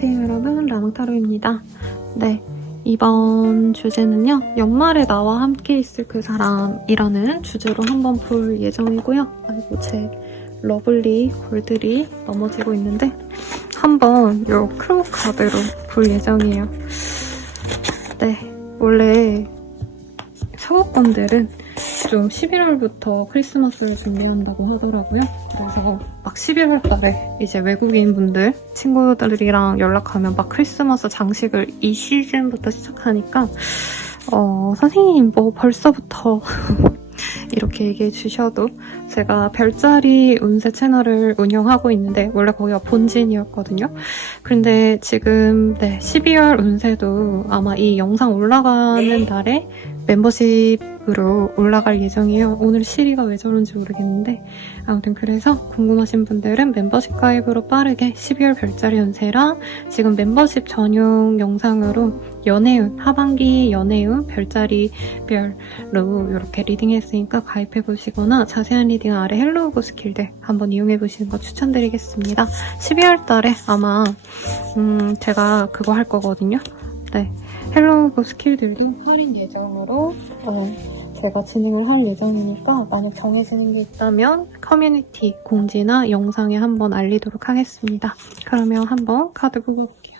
안녕하세요 여러분, 라몽타로입니다. 네, 이번 주제는요, 연말에 나와 함께 있을 그 사람이라는 주제로 한번 볼 예정이고요. 아이고, 제 러블리 골들이 넘어지고 있는데 한번 요 크로우 카드로 볼 예정이에요. 네, 원래 서구권들은 좀 11월부터 크리스마스를 준비한다고 하더라고요. 그래서 막 11월 달에 이제 외국인 분들, 친구들이랑 연락하면 막 크리스마스 장식을 이 시즌부터 시작하니까 선생님 뭐 벌써부터 이렇게 얘기해 주셔도 제가 별자리 운세 채널을 운영하고 있는데 원래 거기가 본진이었거든요. 그런데 지금 12월 운세도 아마 이 영상 올라가는 날에 멤버십으로 올라갈 예정이에요. 오늘 시리가 왜 저런지 모르겠는데 아무튼 그래서 궁금하신 분들은 membership 가입으로 빠르게 12월 별자리 운세랑 지금 멤버십 전용 영상으로 연애운, 하반기 연애운 별자리별로 이렇게 리딩했으니까 가입해보시거나 자세한 리딩은 아래 헬로우고 스킬들 한번 이용해보시는 거 추천드리겠습니다. 12월 달에 아마 제가 그거 할 거거든요. 네, 헬로우고 스킬들도 할인 예정으로 제가 진행을 할 예정이니까 만약 정해지는 게 있다면 커뮤니티 공지나 영상에 한번 알리도록 하겠습니다. 그러면 한번 카드 뽑아볼게요.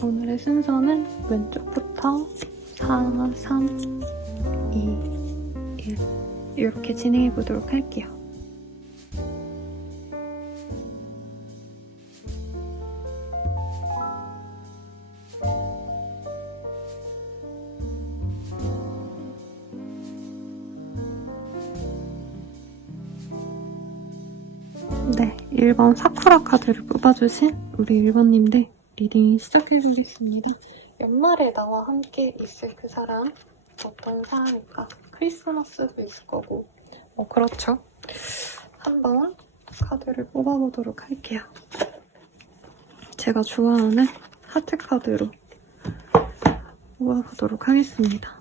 오늘의 순서는 왼쪽부터 4, 3, 2, 1 이렇게 진행해보도록 할게요. 네, 1번 사쿠라 카드를 뽑아주신 우리 1번님들 리딩 시작해보겠습니다. 연말에 나와 함께 있을 그 사람 어떤 사람일까? 크리스마스도 있을 거고 그렇죠. 한번 카드를 뽑아보도록 할게요. 제가 좋아하는 하트 카드로 뽑아보도록 하겠습니다.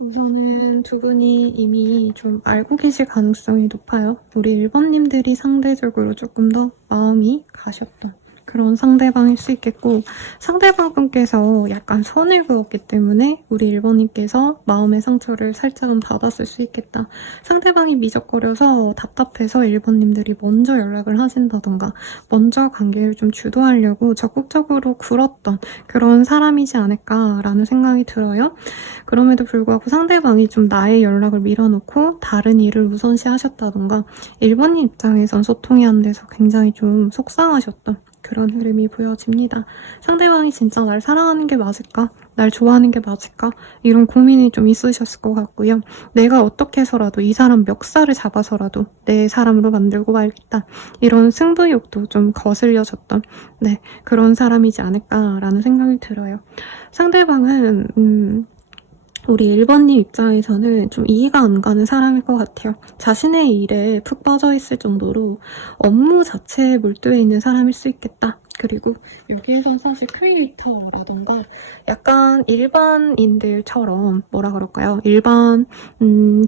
우선은 두 분이 이미 좀 알고 계실 가능성이 높아요. 우리 1번님들이 상대적으로 조금 더 마음이 가셨던 그런 상대방일 수 있겠고, 상대방분께서 약간 선을 그었기 때문에 우리 1번님께서 마음의 상처를 살짝은 받았을 수 있겠다. 상대방이 미적거려서 답답해서 1번님들이 먼저 연락을 하신다던가 먼저 관계를 좀 주도하려고 적극적으로 굴었던 그런 사람이지 않을까라는 생각이 들어요. 그럼에도 불구하고 상대방이 좀 나의 연락을 밀어놓고 다른 일을 우선시 하셨다던가 1번님 입장에선 소통이 안 돼서 굉장히 좀 속상하셨던 그런 흐름이 보여집니다. 상대방이 진짜 날 사랑하는 게 맞을까? 날 좋아하는 게 맞을까? 이런 고민이 좀 있으셨을 것 같고요. 내가 어떻게 해서라도 이 사람 멱살을 잡아서라도 내 사람으로 만들고 말겠다. 이런 승부욕도 좀 거슬려졌던 그런 사람이지 않을까라는 생각이 들어요. 상대방은 우리 1번님 입장에서는 좀 이해가 안 가는 사람일 것 같아요. 자신의 일에 푹 빠져 있을 정도로 업무 자체에 몰두해 있는 사람일 수 있겠다. 그리고 여기에선 사실 크리에이터라던가 약간 일반인들처럼 뭐라 그럴까요? 일반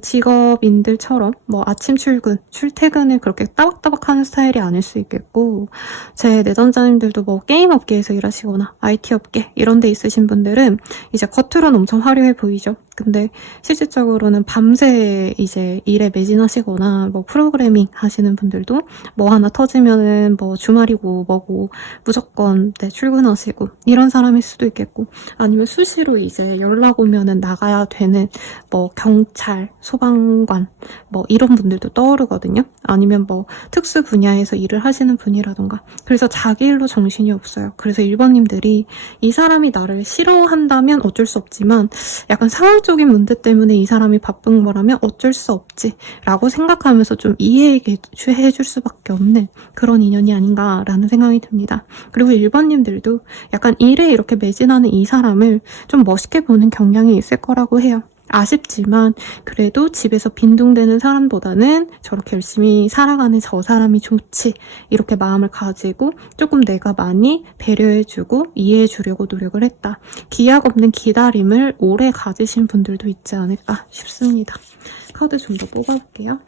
직업인들처럼 뭐 아침 출퇴근을 그렇게 따박따박 하는 스타일이 아닐 수 있겠고, 제 내전자님들도 뭐 게임 업계에서 일하시거나 IT 업계 이런 데 있으신 분들은 이제 겉으로는 엄청 화려해 보이죠. 근데 실질적으로는 밤새 이제 일에 매진하시거나 뭐 프로그래밍 하시는 분들도 뭐 하나 터지면은 뭐 주말이고 뭐고 무조건 출근하시고 이런 사람일 수도 있겠고, 아니면 수시로 이제 연락 오면은 나가야 되는 뭐 경찰, 소방관 뭐 이런 분들도 떠오르거든요. 아니면 뭐 특수 분야에서 일을 하시는 분이라던가. 그래서 자기 일로 정신이 없어요. 그래서 1번님들이 이 사람이 나를 싫어한다면 어쩔 수 없지만 약간 상황적인 문제 때문에 이 사람이 바쁜 거라면 어쩔 수 없지 라고 생각하면서 좀 이해해줄 수밖에 없는 그런 인연이 아닌가라는 생각이 듭니다. 그리고 1번님들도 약간 일에 이렇게 매진하는 이 사람을 좀 멋있게 보는 경향이 있을 거라고 해요. 아쉽지만 그래도 집에서 빈둥대는 사람보다는 저렇게 열심히 살아가는 저 사람이 좋지, 이렇게 마음을 가지고 조금 내가 많이 배려해주고 이해해주려고 노력을 했다. 기약 없는 기다림을 오래 가지신 분들도 있지 않을까 싶습니다. 카드 좀 더 뽑아볼게요.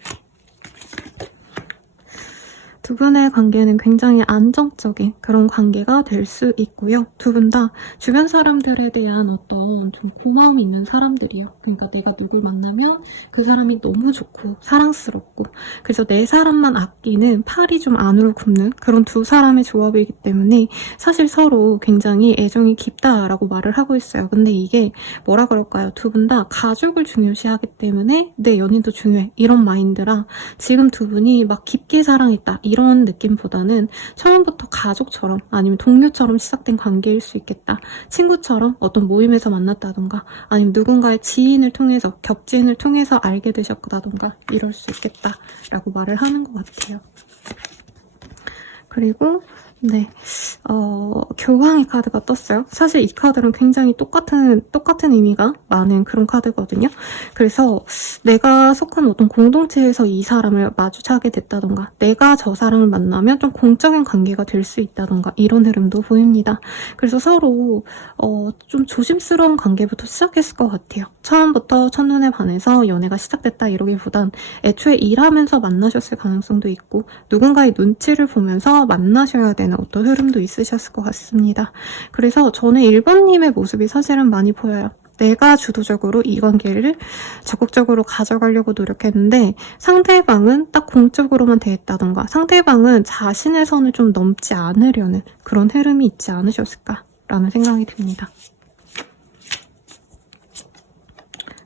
두 분의 관계는 굉장히 안정적인 그런 관계가 될 수 있고요. 두 분 다 주변 사람들에 대한 어떤 좀 고마움이 있는 사람들이에요. 그러니까 내가 누굴 만나면 그 사람이 너무 좋고 사랑스럽고, 그래서 내 사람만 아끼는 팔이 좀 안으로 굽는 그런 두 사람의 조합이기 때문에 사실 서로 굉장히 애정이 깊다라고 말을 하고 있어요. 근데 이게 뭐라 그럴까요? 두 분 다 가족을 중요시하기 때문에 내 연인도 중요해, 이런 마인드라 지금 두 분이 막 깊게 사랑했다 이런 느낌보다는 처음부터 가족처럼 아니면 동료처럼 시작된 관계일 수 있겠다. 친구처럼 어떤 모임에서 만났다던가 아니면 누군가의 지인을 통해서, 겹지인을 통해서 알게 되셨다던가 이럴 수 있겠다 라고 말을 하는 것 같아요. 그리고 교황의 카드가 떴어요. 사실 이 카드는 굉장히 똑같은 의미가 많은 그런 카드거든요. 그래서 내가 속한 어떤 공동체에서 이 사람을 마주하게 됐다던가 내가 저 사람을 만나면 좀 공적인 관계가 될 수 있다던가 이런 흐름도 보입니다. 그래서 서로 좀 조심스러운 관계부터 시작했을 것 같아요. 처음부터 첫눈에 반해서 연애가 시작됐다 이러기보단 애초에 일하면서 만나셨을 가능성도 있고 누군가의 눈치를 보면서 만나셔야 되는 어떤 흐름도 있으셨을 것 같습니다. 그래서 저는 1번님의 모습이 사실은 많이 보여요. 내가 주도적으로 이 관계를 적극적으로 가져가려고 노력했는데 상대방은 딱 공적으로만 대했다던가 상대방은 자신의 선을 좀 넘지 않으려는 그런 흐름이 있지 않으셨을까라는 생각이 듭니다.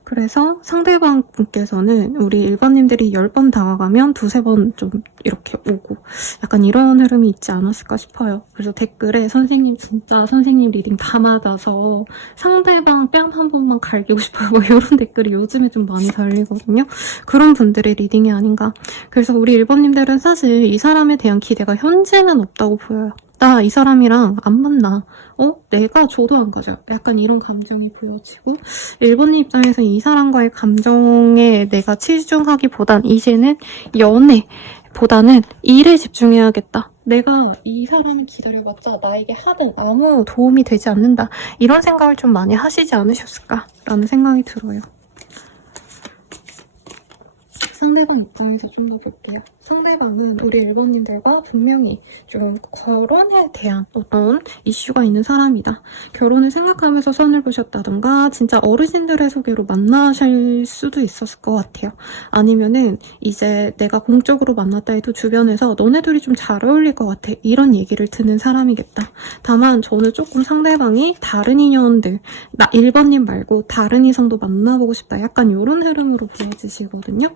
그래서 상대방 분께서는 우리 1번님들이 10번 다가가면 두세 번 좀 이렇게 오고 약간 이런 흐름이 있지 않았을까 싶어요. 그래서 댓글에 선생님 진짜 선생님 리딩 다 맞아서 상대방 뺨 한 번만 갈기고 싶어요. 뭐 이런 댓글이 요즘에 좀 많이 달리거든요. 그런 분들의 리딩이 아닌가. 그래서 우리 1번님들은 사실 이 사람에 대한 기대가 현재는 없다고 보여요. 나 이 사람이랑 안 만나. 내가 줘도 안 가져. 약간 이런 감정이 보여지고 1번님 입장에서는 이 사람과의 감정에 내가 치중하기보단 이제는 연애보다는 일에 집중해야겠다. 내가 이 사람을 기다려봤자 나에게 하든 아무 도움이 되지 않는다. 이런 생각을 좀 많이 하시지 않으셨을까라는 생각이 들어요. 상대방 입장에서 좀 더 볼게요. 상대방은 우리 일본님들과 분명히 좀 결혼에 대한 어떤 이슈가 있는 사람이다. 결혼을 생각하면서 선을 보셨다던가 진짜 어르신들의 소개로 만나실 수도 있었을 것 같아요. 아니면은 이제 내가 공적으로 만났다 해도 주변에서 너네 둘이 좀 잘 어울릴 것 같아. 이런 얘기를 듣는 사람이겠다. 다만 저는 조금 상대방이 다른 인연들, 나 1번님 말고 다른 이성도 만나보고 싶다. 약간 이런 흐름으로 보여지시거든요.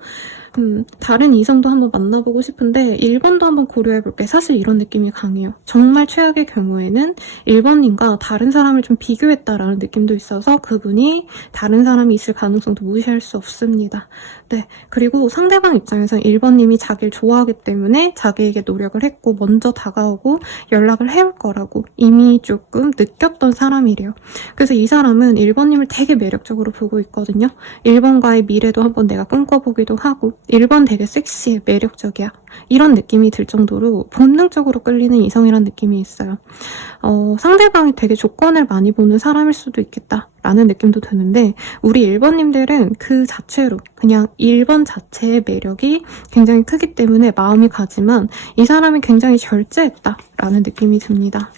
다른 이성도 한번 만나보고 싶은데 1번도 한번 고려해볼게. 사실 이런 느낌이 강해요. 정말 최악의 경우에는 1번님과 다른 사람을 좀 비교했다라는 느낌도 있어서 그분이 다른 사람이 있을 가능성도 무시할 수 없습니다. 네, 그리고 상대방 입장에서는 1번님이 자기를 좋아하기 때문에 자기에게 노력을 했고 먼저 다가오고 연락을 해올 거라고 이미 조금 느꼈던 사람이래요. 그래서 이 사람은 1번님을 되게 매력적으로 보고 있거든요. 1번과의 미래도 한번 내가 꿈꿔보기도 하고 1번 되게 섹시해, 매력적이야. 이런 느낌이 들 정도로 본능적으로 끌리는 이성이란 느낌이 있어요. 상대방이 되게 조건을 많이 보는 사람일 수도 있겠다라는 느낌도 드는데 우리 1번님들은 그 자체로 그냥 1번 자체의 매력이 굉장히 크기 때문에 마음이 가지만 이 사람이 굉장히 절제했다라는 느낌이 듭니다.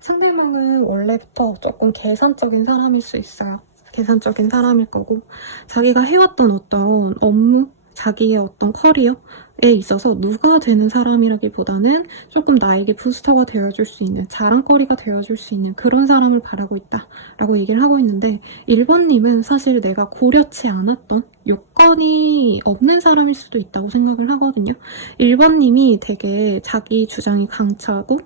상대방은 원래부터 조금 계산적인 사람일 수 있어요. 계산적인 사람일 거고 자기가 해왔던 어떤 업무, 자기의 어떤 커리어에 있어서 누가 되는 사람이라기보다는 조금 나에게 부스터가 되어줄 수 있는 자랑거리가 되어줄 수 있는 그런 사람을 바라고 있다라고 얘기를 하고 있는데 1번님은 사실 내가 고려치 않았던 요건이 없는 사람일 수도 있다고 생각을 하거든요. 1번님이 되게 자기 주장이 강차고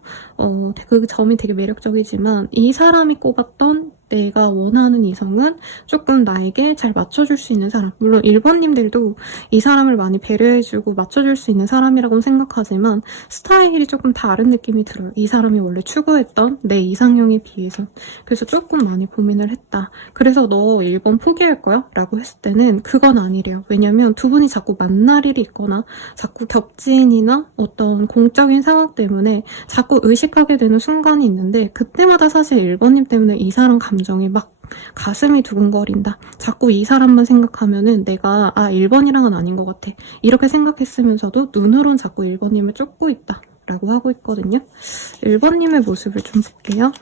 그 점이 되게 매력적이지만 이 사람이 꼽았던 내가 원하는 이성은 조금 나에게 잘 맞춰줄 수 있는 사람. 물론 1번님들도 이 사람을 많이 배려해주고 맞춰줄 수 있는 사람이라고는 생각하지만 스타일이 조금 다른 느낌이 들어요. 이 사람이 원래 추구했던 내 이상형에 비해서. 그래서 조금 많이 고민을 했다. 그래서 너 1번 포기할 거야? 라고 했을 때는 그건 아니래요. 왜냐면 두 분이 자꾸 만날 일이 있거나 자꾸 겹지인이나 어떤 공적인 상황 때문에 자꾸 의식하게 되는 순간이 있는데 그때마다 사실 1번님 때문에 이 사람 감정이 막 가슴이 두근거린다. 자꾸 이 사람만 생각하면은 내가 1번이랑은 아닌 것 같아. 이렇게 생각했으면서도 눈으론 자꾸 1번님을 쫓고 있다. 라고 하고 있거든요. 1번님의 모습을 좀 볼게요.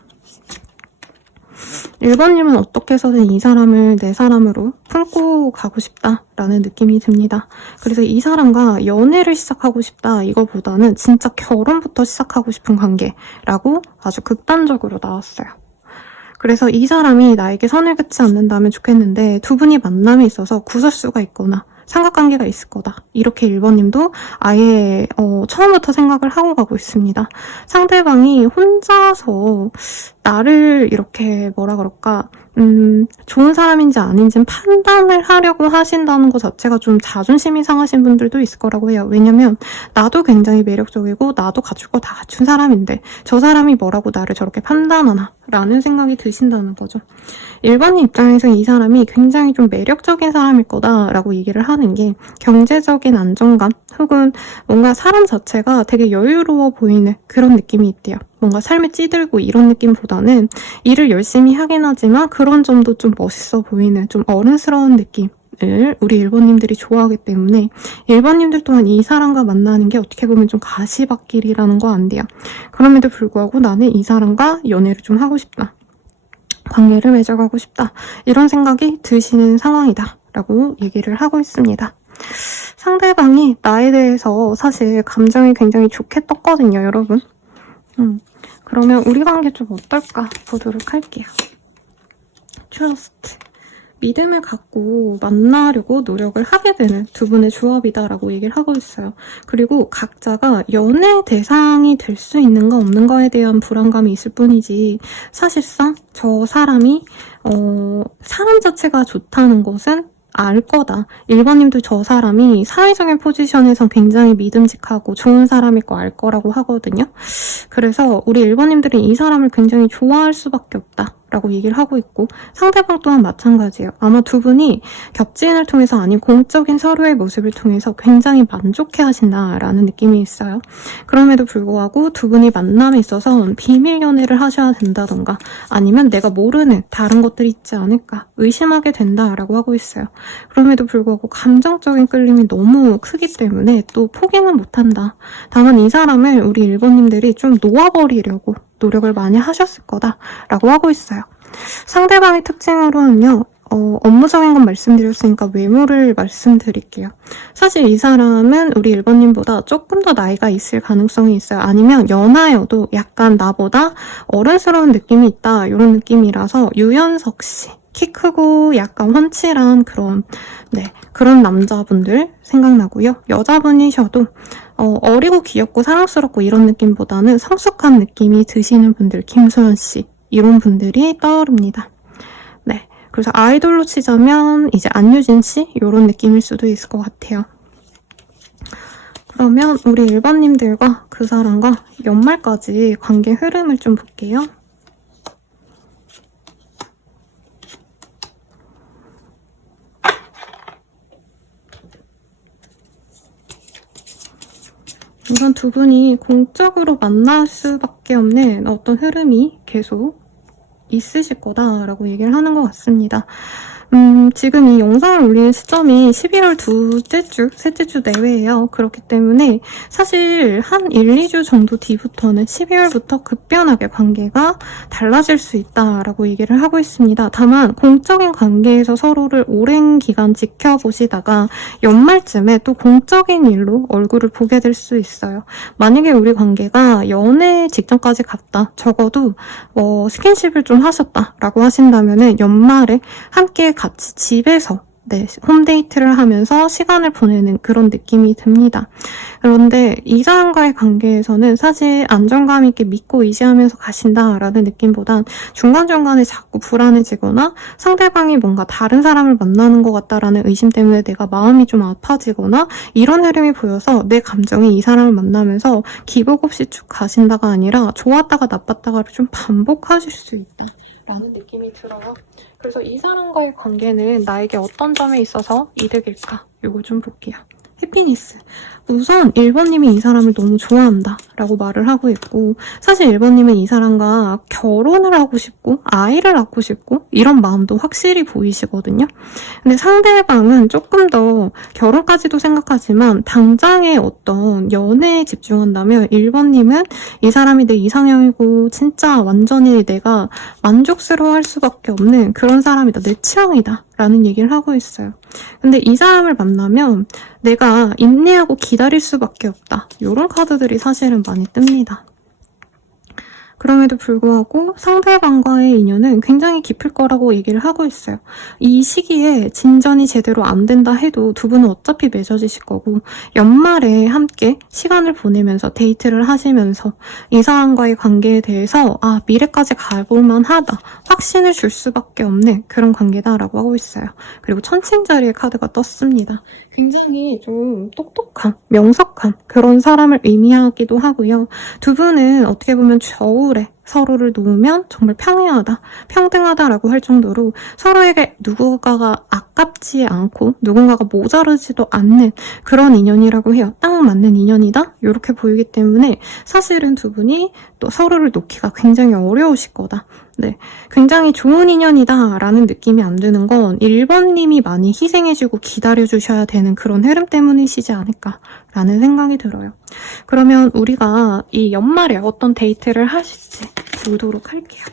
1번님은 어떻게 해서든 이 사람을 내 사람으로 품고 가고 싶다라는 느낌이 듭니다. 그래서 이 사람과 연애를 시작하고 싶다 이거보다는 진짜 결혼부터 시작하고 싶은 관계라고 아주 극단적으로 나왔어요. 그래서 이 사람이 나에게 선을 긋지 않는다면 좋겠는데 두 분이 만남에 있어서 구설수가 있거나 삼각관계가 있을 거다. 이렇게 1번님도 아예 처음부터 생각을 하고 가고 있습니다. 상대방이 혼자서 나를 이렇게 뭐라 그럴까 좋은 사람인지 아닌지는 판단을 하려고 하신다는 것 자체가 좀 자존심이 상하신 분들도 있을 거라고 해요. 왜냐면 나도 굉장히 매력적이고 나도 갖출 거 다 갖춘 사람인데 저 사람이 뭐라고 나를 저렇게 판단하나 라는 생각이 드신다는 거죠. 1번님 입장에서 이 사람이 굉장히 좀 매력적인 사람일 거다라고 얘기를 하는 게 경제적인 안정감 혹은 뭔가 사람 자체가 되게 여유로워 보이는 그런 느낌이 있대요. 뭔가 삶에 찌들고 이런 느낌보다는 일을 열심히 하긴 하지만 그런 점도 좀 멋있어 보이는 좀 어른스러운 느낌을 우리 1번님들이 좋아하기 때문에 1번님들 또한 이 사람과 만나는 게 어떻게 보면 좀 가시밭길이라는 거 안 돼요. 그럼에도 불구하고 나는 이 사람과 연애를 좀 하고 싶다. 관계를 맺어가고 싶다. 이런 생각이 드시는 상황이다. 라고 얘기를 하고 있습니다. 상대방이 나에 대해서 사실 감정이 굉장히 좋게 떴거든요, 여러분. 그러면 우리 관계 좀 어떨까 보도록 할게요. 트러스트. 믿음을 갖고 만나려고 노력을 하게 되는 두 분의 조합이다라고 얘기를 하고 있어요. 그리고 각자가 연애 대상이 될 수 있는가 없는가에 대한 불안감이 있을 뿐이지 사실상 저 사람이 사람 자체가 좋다는 것은 알 거다. 1번님도 저 사람이 사회적인 포지션에선 굉장히 믿음직하고 좋은 사람일 거 알 거라고 하거든요. 그래서 우리 1번님들은 이 사람을 굉장히 좋아할 수밖에 없다. 라고 얘기를 하고 있고 상대방 또한 마찬가지예요. 아마 두 분이 겹지인을 통해서 아닌 공적인 서로의 모습을 통해서 굉장히 만족해 하신다라는 느낌이 있어요. 그럼에도 불구하고 두 분이 만남에 있어서 비밀 연애를 하셔야 된다던가 아니면 내가 모르는 다른 것들이 있지 않을까 의심하게 된다라고 하고 있어요. 그럼에도 불구하고 감정적인 끌림이 너무 크기 때문에 또 포기는 못한다. 다만 이 사람을 우리 1번님들이 좀 놓아버리려고 노력을 많이 하셨을 거다라고 하고 있어요. 상대방의 특징으로는요. 업무적인 건 말씀드렸으니까 외모를 말씀드릴게요. 사실 이 사람은 우리 1번님보다 조금 더 나이가 있을 가능성이 있어요. 아니면 연하여도 약간 나보다 어른스러운 느낌이 있다 이런 느낌이라서 유연석 씨. 키 크고 약간 훤칠한 그런 남자분들 생각나고요. 여자분이셔도 어리고 귀엽고 사랑스럽고 이런 느낌보다는 성숙한 느낌이 드시는 분들, 김소연 씨 이런 분들이 떠오릅니다. 네, 그래서 아이돌로 치자면 이제 안유진 씨 이런 느낌일 수도 있을 것 같아요. 그러면 우리 1번님들과 그 사람과 연말까지 관계 흐름을 좀 볼게요. 우선 두 분이 공적으로 만날 수밖에 없는 어떤 흐름이 계속 있으실 거다라고 얘기를 하는 것 같습니다. 지금 이 영상을 올리는 시점이 11월 셋째 주 내외예요. 그렇기 때문에 사실 한 1, 2주 정도 뒤부터는 12월부터 급변하게 관계가 달라질 수 있다라고 얘기를 하고 있습니다. 다만 공적인 관계에서 서로를 오랜 기간 지켜보시다가 연말쯤에 또 공적인 일로 얼굴을 보게 될 수 있어요. 만약에 우리 관계가 연애 직전까지 갔다. 적어도 스킨십을 좀 하셨다라고 하신다면은 연말에 함께 같이 집에서 홈데이트를 하면서 시간을 보내는 그런 느낌이 듭니다. 그런데 이 사람과의 관계에서는 사실 안정감 있게 믿고 의지하면서 가신다라는 느낌보단 중간중간에 자꾸 불안해지거나 상대방이 뭔가 다른 사람을 만나는 것 같다라는 의심 때문에 내가 마음이 좀 아파지거나 이런 흐름이 보여서 내 감정이 이 사람을 만나면서 기복 없이 쭉 가신다가 아니라 좋았다가 나빴다가를 좀 반복하실 수 있다. 라는 느낌이 들어요. 그래서 이 사람과의 관계는 나에게 어떤 점에 있어서 이득일까? 요거 좀 볼게요. 해피니스. 우선 1번님이 이 사람을 너무 좋아한다 라고 말을 하고 있고 사실 1번님은 이 사람과 결혼을 하고 싶고 아이를 낳고 싶고 이런 마음도 확실히 보이시거든요. 근데 상대방은 조금 더 결혼까지도 생각하지만 당장의 어떤 연애에 집중한다면 1번님은 이 사람이 내 이상형이고 진짜 완전히 내가 만족스러워할 수밖에 없는 그런 사람이다. 내 취향이다 라는 얘기를 하고 있어요. 근데 이 사람을 만나면 내가 인내하고 기다릴 수밖에 없다. 이런 카드들이 사실은 많이 뜹니다. 그럼에도 불구하고 상대방과의 인연은 굉장히 깊을 거라고 얘기를 하고 있어요. 이 시기에 진전이 제대로 안 된다 해도 두 분은 어차피 맺어지실 거고 연말에 함께 시간을 보내면서 데이트를 하시면서 이 사람과의 관계에 대해서 미래까지 가볼만 하다. 확신을 줄 수밖에 없는 그런 관계다라고 하고 있어요. 그리고 천칭자리의 카드가 떴습니다. 굉장히 좀 똑똑한, 명석한 그런 사람을 의미하기도 하고요. 두 분은 어떻게 보면 겨울에 서로를 놓으면 정말 평행하다, 평등하다라고 할 정도로 서로에게 누군가가 아깝지 않고 누군가가 모자르지도 않는 그런 인연이라고 해요. 딱 맞는 인연이다? 이렇게 보이기 때문에 사실은 두 분이 또 서로를 놓기가 굉장히 어려우실 거다. 네, 굉장히 좋은 인연이다 라는 느낌이 안 드는 건 1번님이 많이 희생해주고 기다려주셔야 되는 그런 흐름 때문이시지 않을까 라는 생각이 들어요. 그러면 우리가 이 연말에 어떤 데이트를 하실지 보도록 할게요.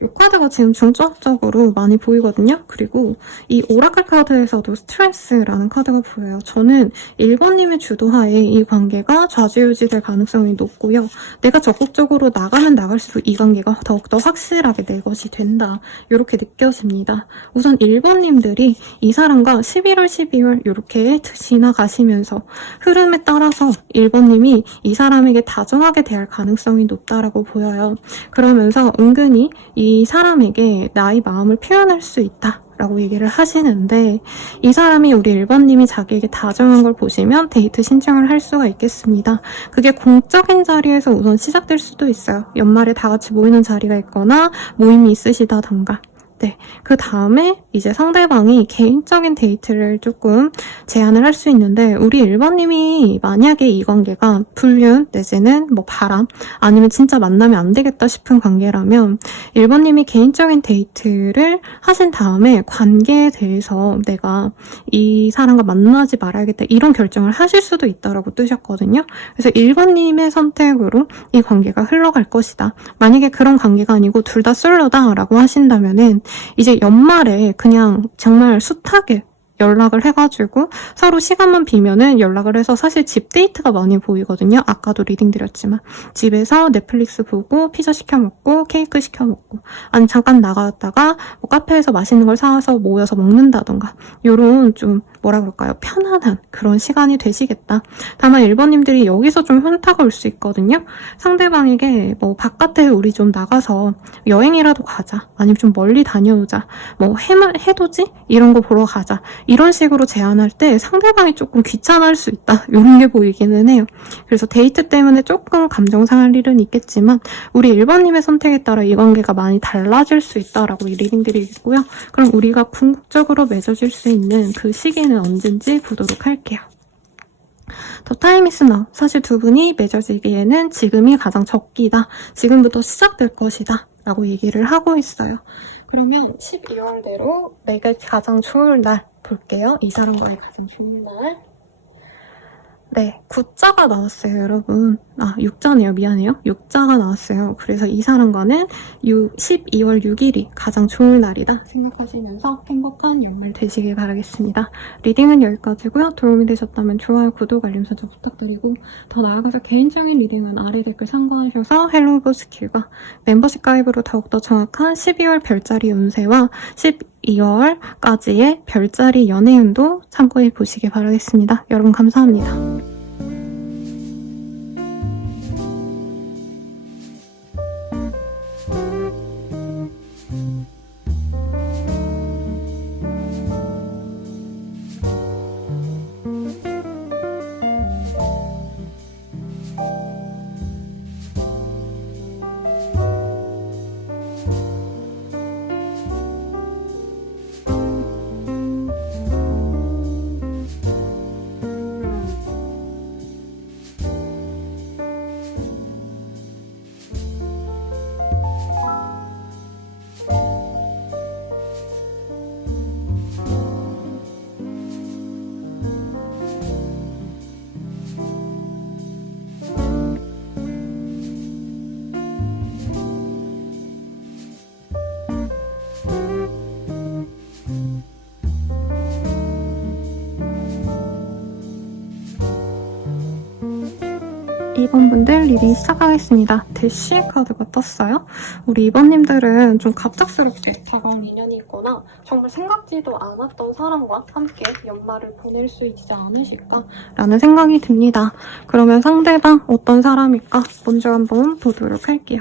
이 카드가 지금 중점적으로 많이 보이거든요. 그리고 이 오라클 카드에서도 스트레스라는 카드가 보여요. 저는 1번님의 주도하에 이 관계가 좌지우지될 가능성이 높고요. 내가 적극적으로 나가면 나갈수록 이 관계가 더욱더 확실하게 내 것이 된다. 이렇게 느껴집니다. 우선 1번님들이 이 사람과 11월, 12월 이렇게 지나가시면서 흐름에 따라서 1번님이 이 사람에게 다정하게 대할 가능성이 높다라고 보여요. 그러면서 은근히 이 사람에게 나의 마음을 표현할 수 있다. 라고 얘기를 하시는데 이 사람이 우리 1번님이 자기에게 다정한 걸 보시면 데이트 신청을 할 수가 있겠습니다. 그게 공적인 자리에서 우선 시작될 수도 있어요. 연말에 다 같이 모이는 자리가 있거나 모임이 있으시다던가. 네, 그 다음에 이제 상대방이 개인적인 데이트를 조금 제안을 할 수 있는데 우리 1번님이 만약에 이 관계가 불륜 내지는 뭐 바람 아니면 진짜 만나면 안 되겠다 싶은 관계라면 1번님이 개인적인 데이트를 하신 다음에 관계에 대해서 내가 이 사람과 만나지 말아야겠다 이런 결정을 하실 수도 있다라고 뜨셨거든요. 그래서 1번님의 선택으로 이 관계가 흘러갈 것이다. 만약에 그런 관계가 아니고 둘 다 솔로다라고 하신다면은 이제 연말에 그냥 정말 숱하게 연락을 해가지고 서로 시간만 비면은 연락을 해서 사실 집 데이트가 많이 보이거든요. 아까도 리딩 드렸지만 집에서 넷플릭스 보고 피자 시켜 먹고 케이크 시켜 먹고 아니 잠깐 나갔다가 뭐 카페에서 맛있는 걸 사와서 모여서 먹는다던가 요런 좀 뭐라 그럴까요? 편안한 그런 시간이 되시겠다. 다만 1번님들이 여기서 좀 현타가 올 수 있거든요. 상대방에게 뭐 바깥에 우리 좀 나가서 여행이라도 가자. 아니면 좀 멀리 다녀오자. 뭐 해돋이? 이런 거 보러 가자. 이런 식으로 제안할 때 상대방이 조금 귀찮아할 수 있다. 이런 게 보이기는 해요. 그래서 데이트 때문에 조금 감정 상할 일은 있겠지만 우리 1번님의 선택에 따라 이 관계가 많이 달라질 수 있다라고 이 리딩 드리고요. 그럼 우리가 궁극적으로 맺어질 수 있는 그 시기는 언젠지 보도록 할게요. The time is now. 사실 두 분이 맺어지기에는 지금이 가장 적기다. 지금부터 시작될 것이다. 라고 얘기를 하고 있어요. 그러면 12월대로 내가 가장 좋을 날 볼게요. 이 사람과의 가장 좋은 날. 네, 9자가 나왔어요, 여러분. 6자네요. 미안해요. 6자가 나왔어요. 그래서 이 사람과는 12월 6일이 가장 좋은 날이다 생각하시면서 행복한 연말 되시길 바라겠습니다. 리딩은 여기까지고요. 도움이 되셨다면 좋아요, 구독, 알림 설정 부탁드리고 더 나아가서 개인적인 리딩은 아래 댓글 참고하셔서 헬로우브 스킬과 멤버십 가입으로 더욱더 정확한 12월 별자리 운세와 12월까지의 별자리 연애운도 참고해 보시길 바라겠습니다. 여러분 감사합니다. 이번 분들 리딩 시작하겠습니다. 대시 카드가 떴어요. 우리 2번님들은 좀 갑작스럽게 다가온 인연이 있거나 정말 생각지도 않았던 사람과 함께 연말을 보낼 수 있지 않으실까라는 생각이 듭니다. 그러면 상대방 어떤 사람일까? 먼저 한번 보도록 할게요.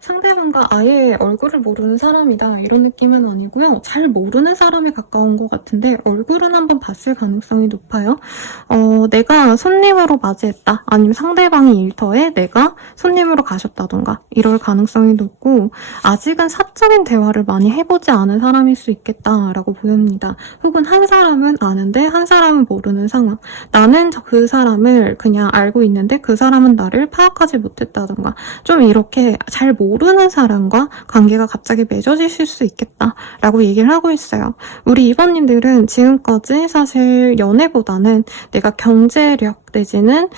상대방과 아예 얼굴을 모르는 사람이다 이런 느낌은 아니고요. 잘 모르는 사람에 가까운 것 같은데 얼굴은 한번 봤을 가능성이 높아요. 내가 손님으로 맞이했다 아니면 상대방이 일터에 내가 손님으로 가셨다던가 이럴 가능성이 높고 아직은 사적인 대화를 많이 해보지 않은 사람일 수 있겠다라고 보입니다. 혹은 한 사람은 아는데 한 사람은 모르는 상황. 나는 그 사람을 그냥 알고 있는데 그 사람은 나를 파악하지 못했다던가 좀 이렇게 잘 모르는 사람과 관계가 갑자기 맺어지실 수 있겠다라고 얘기를 하고 있어요. 우리 2번님들은 지금까지 사실 연애보다는 내가 경제력 내지는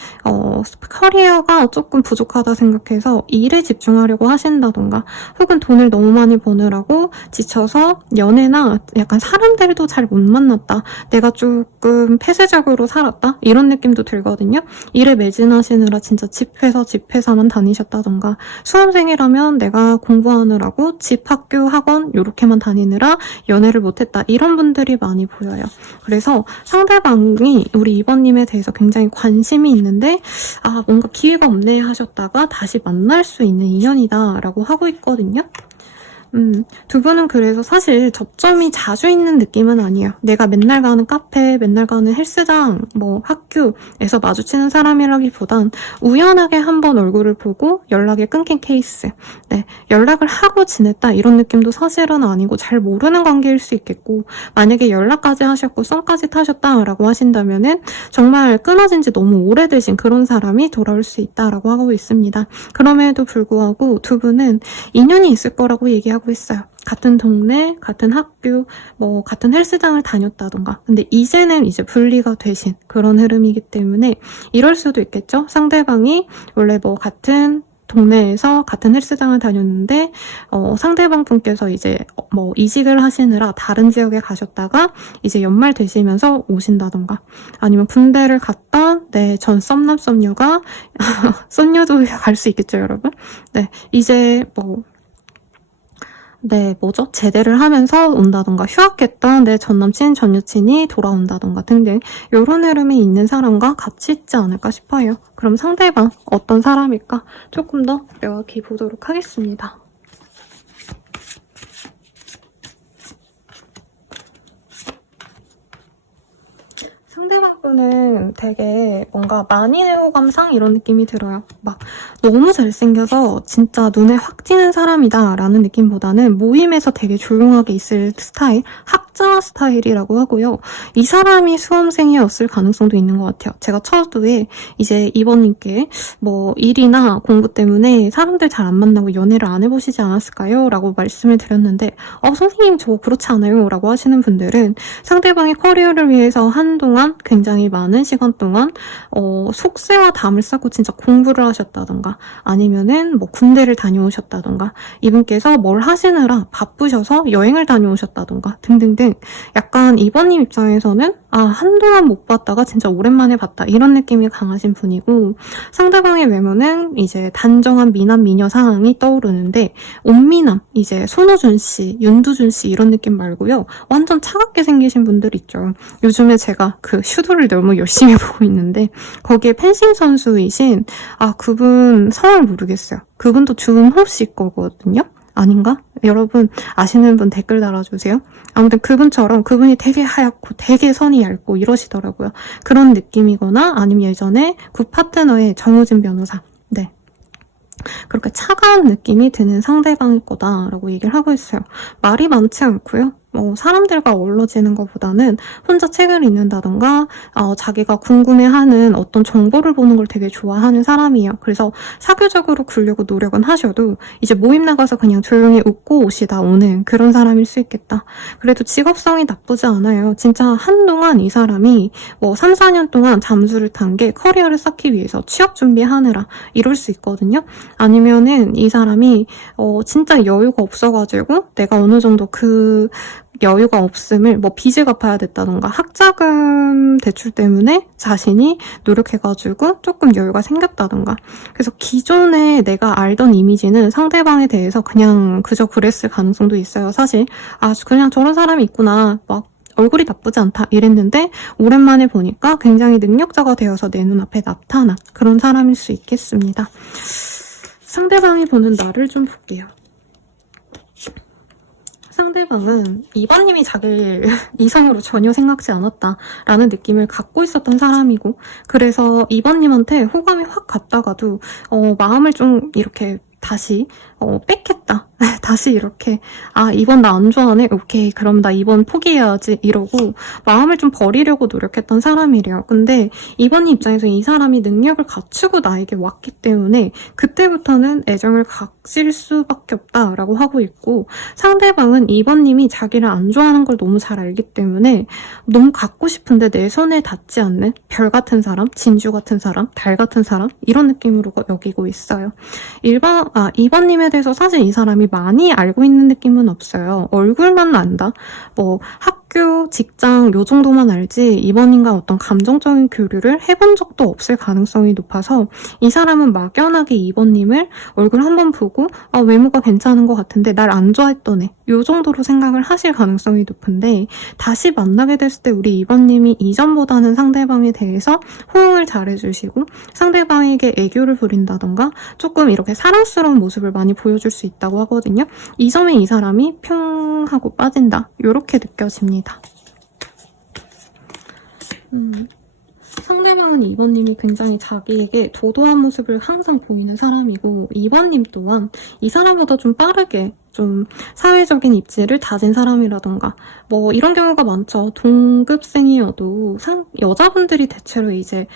커리어가 조금 부족하다 생각해서 일에 집중하려고 하신다던가 혹은 돈을 너무 많이 버느라고 지쳐서 연애나 약간 사람들도 잘 못 만났다. 내가 조금 폐쇄적으로 살았다. 이런 느낌도 들거든요. 일에 매진하시느라 진짜 집회사만 다니셨다던가 수험생이라면 내가 공부하느라고 집, 학교, 학원 이렇게만 다니느라 연애를 못했다. 이런 분들이 많이 보여요. 그래서 상대방이 우리 2번님에 대해서 굉장히 관심이 있는데 뭔가 기회가 없네 하셨다가 다시 만날 수 있는 인연이다 라고 하고 있거든요. 두 분은 그래서 사실 접점이 자주 있는 느낌은 아니에요. 내가 맨날 가는 카페, 맨날 가는 헬스장, 학교에서 마주치는 사람이라기보단 우연하게 한번 얼굴을 보고 연락이 끊긴 케이스. 네, 연락을 하고 지냈다 이런 느낌도 사실은 아니고 잘 모르는 관계일 수 있겠고 만약에 연락까지 하셨고 썸까지 타셨다라고 하신다면은 정말 끊어진 지 너무 오래되신 그런 사람이 돌아올 수 있다라고 하고 있습니다. 그럼에도 불구하고 두 분은 인연이 있을 거라고 얘기하고 있어요. 같은 동네, 같은 학교, 같은 헬스장을 다녔다던가. 근데 이제는 이제 분리가 되신 그런 흐름이기 때문에 이럴 수도 있겠죠? 상대방이 원래 같은 동네에서 같은 헬스장을 다녔는데 상대방 분께서 이제 이직을 하시느라 다른 지역에 가셨다가 이제 연말 되시면서 오신다던가 아니면 군대를 갔던 전 썸남 썸녀가 썸녀도 갈 수 있겠죠 여러분? 네 이제 제대를 하면서 온다던가 휴학했던 내 전남친, 전여친이 돌아온다던가 등등 이런 흐름에 있는 사람과 같이 있지 않을까 싶어요. 그럼 상대방 어떤 사람일까? 조금 더 명확히 보도록 하겠습니다. 상대방 분은 되게 뭔가 만인의 감상 이런 느낌이 들어요. 너무 잘생겨서 진짜 눈에 확 띄는 사람이다 라는 느낌보다는 모임에서 되게 조용하게 있을 스타일, 학자 스타일이라고 하고요. 이 사람이 수험생이었을 가능성도 있는 것 같아요. 제가 첫후에 이제 2번님께 일이나 공부 때문에 사람들 잘 안 만나고 연애를 안 해보시지 않았을까요? 라고 말씀을 드렸는데 선생님 저 그렇지 않아요 라고 하시는 분들은 상대방의 커리어를 위해서 한동안 굉장히 많은 시간 동안 속세와 담을 쌓고 진짜 공부를 하셨다던가 아니면은 군대를 다녀오셨다던가 이분께서 뭘 하시느라 바쁘셔서 여행을 다녀오셨다던가 등등등 약간 2번님 입장에서는 한동안 못 봤다가 진짜 오랜만에 봤다 이런 느낌이 강하신 분이고 상대방의 외모는 이제 단정한 미남 미녀 상황이 떠오르는데 온미남 이제 손호준 씨, 윤두준 씨 이런 느낌 말고요 완전 차갑게 생기신 분들 있죠. 요즘에 제가 그 슈도를 너무 열심히 보고 있는데 거기에 펜싱 선수이신 그분 성을 모르겠어요. 그분도 준호 씨 거거든요. 아닌가? 여러분 아시는 분 댓글 달아주세요. 아무튼 그분처럼 그분이 되게 하얗고 되게 선이 얇고 이러시더라고요. 그런 느낌이거나 아니면 예전에 굿파트너의 정우진 변호사 그렇게 차가운 느낌이 드는 상대방일 거다라고 얘기를 하고 있어요. 말이 많지 않고요. 사람들과 어우러지는 것보다는 혼자 책을 읽는다던가 자기가 궁금해하는 어떤 정보를 보는 걸 되게 좋아하는 사람이에요. 그래서 사교적으로 굴려고 노력은 하셔도 이제 모임 나가서 그냥 조용히 웃고 오시다 오는 그런 사람일 수 있겠다. 그래도 직업성이 나쁘지 않아요. 진짜 한동안 이 사람이 3, 4년 동안 잠수를 탄 게 커리어를 쌓기 위해서 취업 준비하느라 이럴 수 있거든요. 아니면은 이 사람이 진짜 여유가 없어가지고 내가 어느 정도 그 여유가 없음을 빚을 갚아야 됐다던가 학자금 대출 때문에 자신이 노력해가지고 조금 여유가 생겼다던가 그래서 기존에 내가 알던 이미지는 상대방에 대해서 그냥 그저 그랬을 가능성도 있어요. 사실 그냥 저런 사람이 있구나 얼굴이 나쁘지 않다 이랬는데 오랜만에 보니까 굉장히 능력자가 되어서 내 눈앞에 나타난 그런 사람일 수 있겠습니다. 상대방이 보는 나를 좀 볼게요. 상대방은 2번님이 자기를 이성으로 전혀 생각지 않았다라는 느낌을 갖고 있었던 사람이고 그래서 2번님한테 호감이 확 갔다가도 마음을 좀 이렇게 다시 뺏겠다 다시 이렇게 이번 나 안 좋아하네? 오케이 그럼 나 이번 포기해야지 이러고 마음을 좀 버리려고 노력했던 사람이래요. 근데 이번 입장에서 이 사람이 능력을 갖추고 나에게 왔기 때문에 그때부터는 애정을 가질 수밖에 없다라고 하고 있고, 상대방은 이번님이 자기를 안 좋아하는 걸 너무 잘 알기 때문에 너무 갖고 싶은데 내 손에 닿지 않는 별 같은 사람, 진주 같은 사람, 달 같은 사람 이런 느낌으로 여기고 있어요. 이번님에 대해서 사실 이 사람이 많이 알고 있는 느낌은 없어요. 얼굴만 안다. 뭐 학교, 직장 요 정도만 알지 이번님과 어떤 감정적인 교류를 해본 적도 없을 가능성이 높아서 이 사람은 막연하게 이번님을 얼굴 한번 보고 외모가 괜찮은 것 같은데 날 안 좋아했던 애 요 정도로 생각을 하실 가능성이 높은데, 다시 만나게 됐을 때 우리 이번님이 이전보다는 상대방에 대해서 호응을 잘해주시고 상대방에게 애교를 부린다던가 조금 이렇게 사랑스러운 모습을 많이 보여줄 수 있다고 하거든요. 이 점에 이 사람이 평 하고 빠진다 이렇게 느껴집니다. 상대방은 이번님이 굉장히 자기에게 도도한 모습을 항상 보이는 사람이고, 이번님 또한 이 사람보다 좀 빠르게 좀 사회적인 입지를 다진 사람이라던가 뭐 이런 경우가 많죠. 동급생이어도 여자분들이 대체로 이제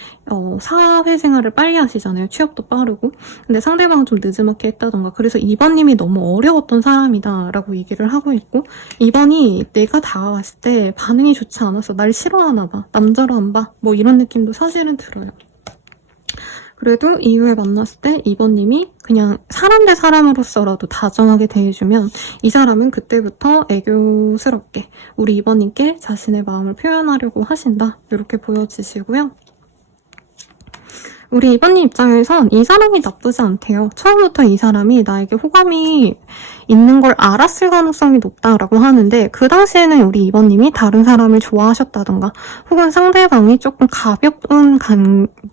사회생활을 빨리 하시잖아요. 취업도 빠르고. 근데 상대방은 좀 느지막게 했다던가, 그래서 이번님이 너무 어려웠던 사람이다 라고 얘기를 하고 있고, 이번이 내가 다가왔을 때 반응이 좋지 않아서 날 싫어하나 봐, 남자로 안 봐, 뭐 이런 느낌도 사실은 들어요. 그래도 이후에 만났을 때 이번님이 그냥 사람 대 사람으로서라도 다정하게 대해주면 이 사람은 그때부터 애교스럽게 우리 이번님께 자신의 마음을 표현하려고 하신다 이렇게 보여지시고요. 우리 이번님 입장에선 이 사람이 나쁘지 않대요. 처음부터 이 사람이 나에게 호감이 있는 걸 알았을 가능성이 높다라고 하는데, 그 당시에는 우리 이번님이 다른 사람을 좋아하셨다던가 혹은 상대방이 조금 가벼운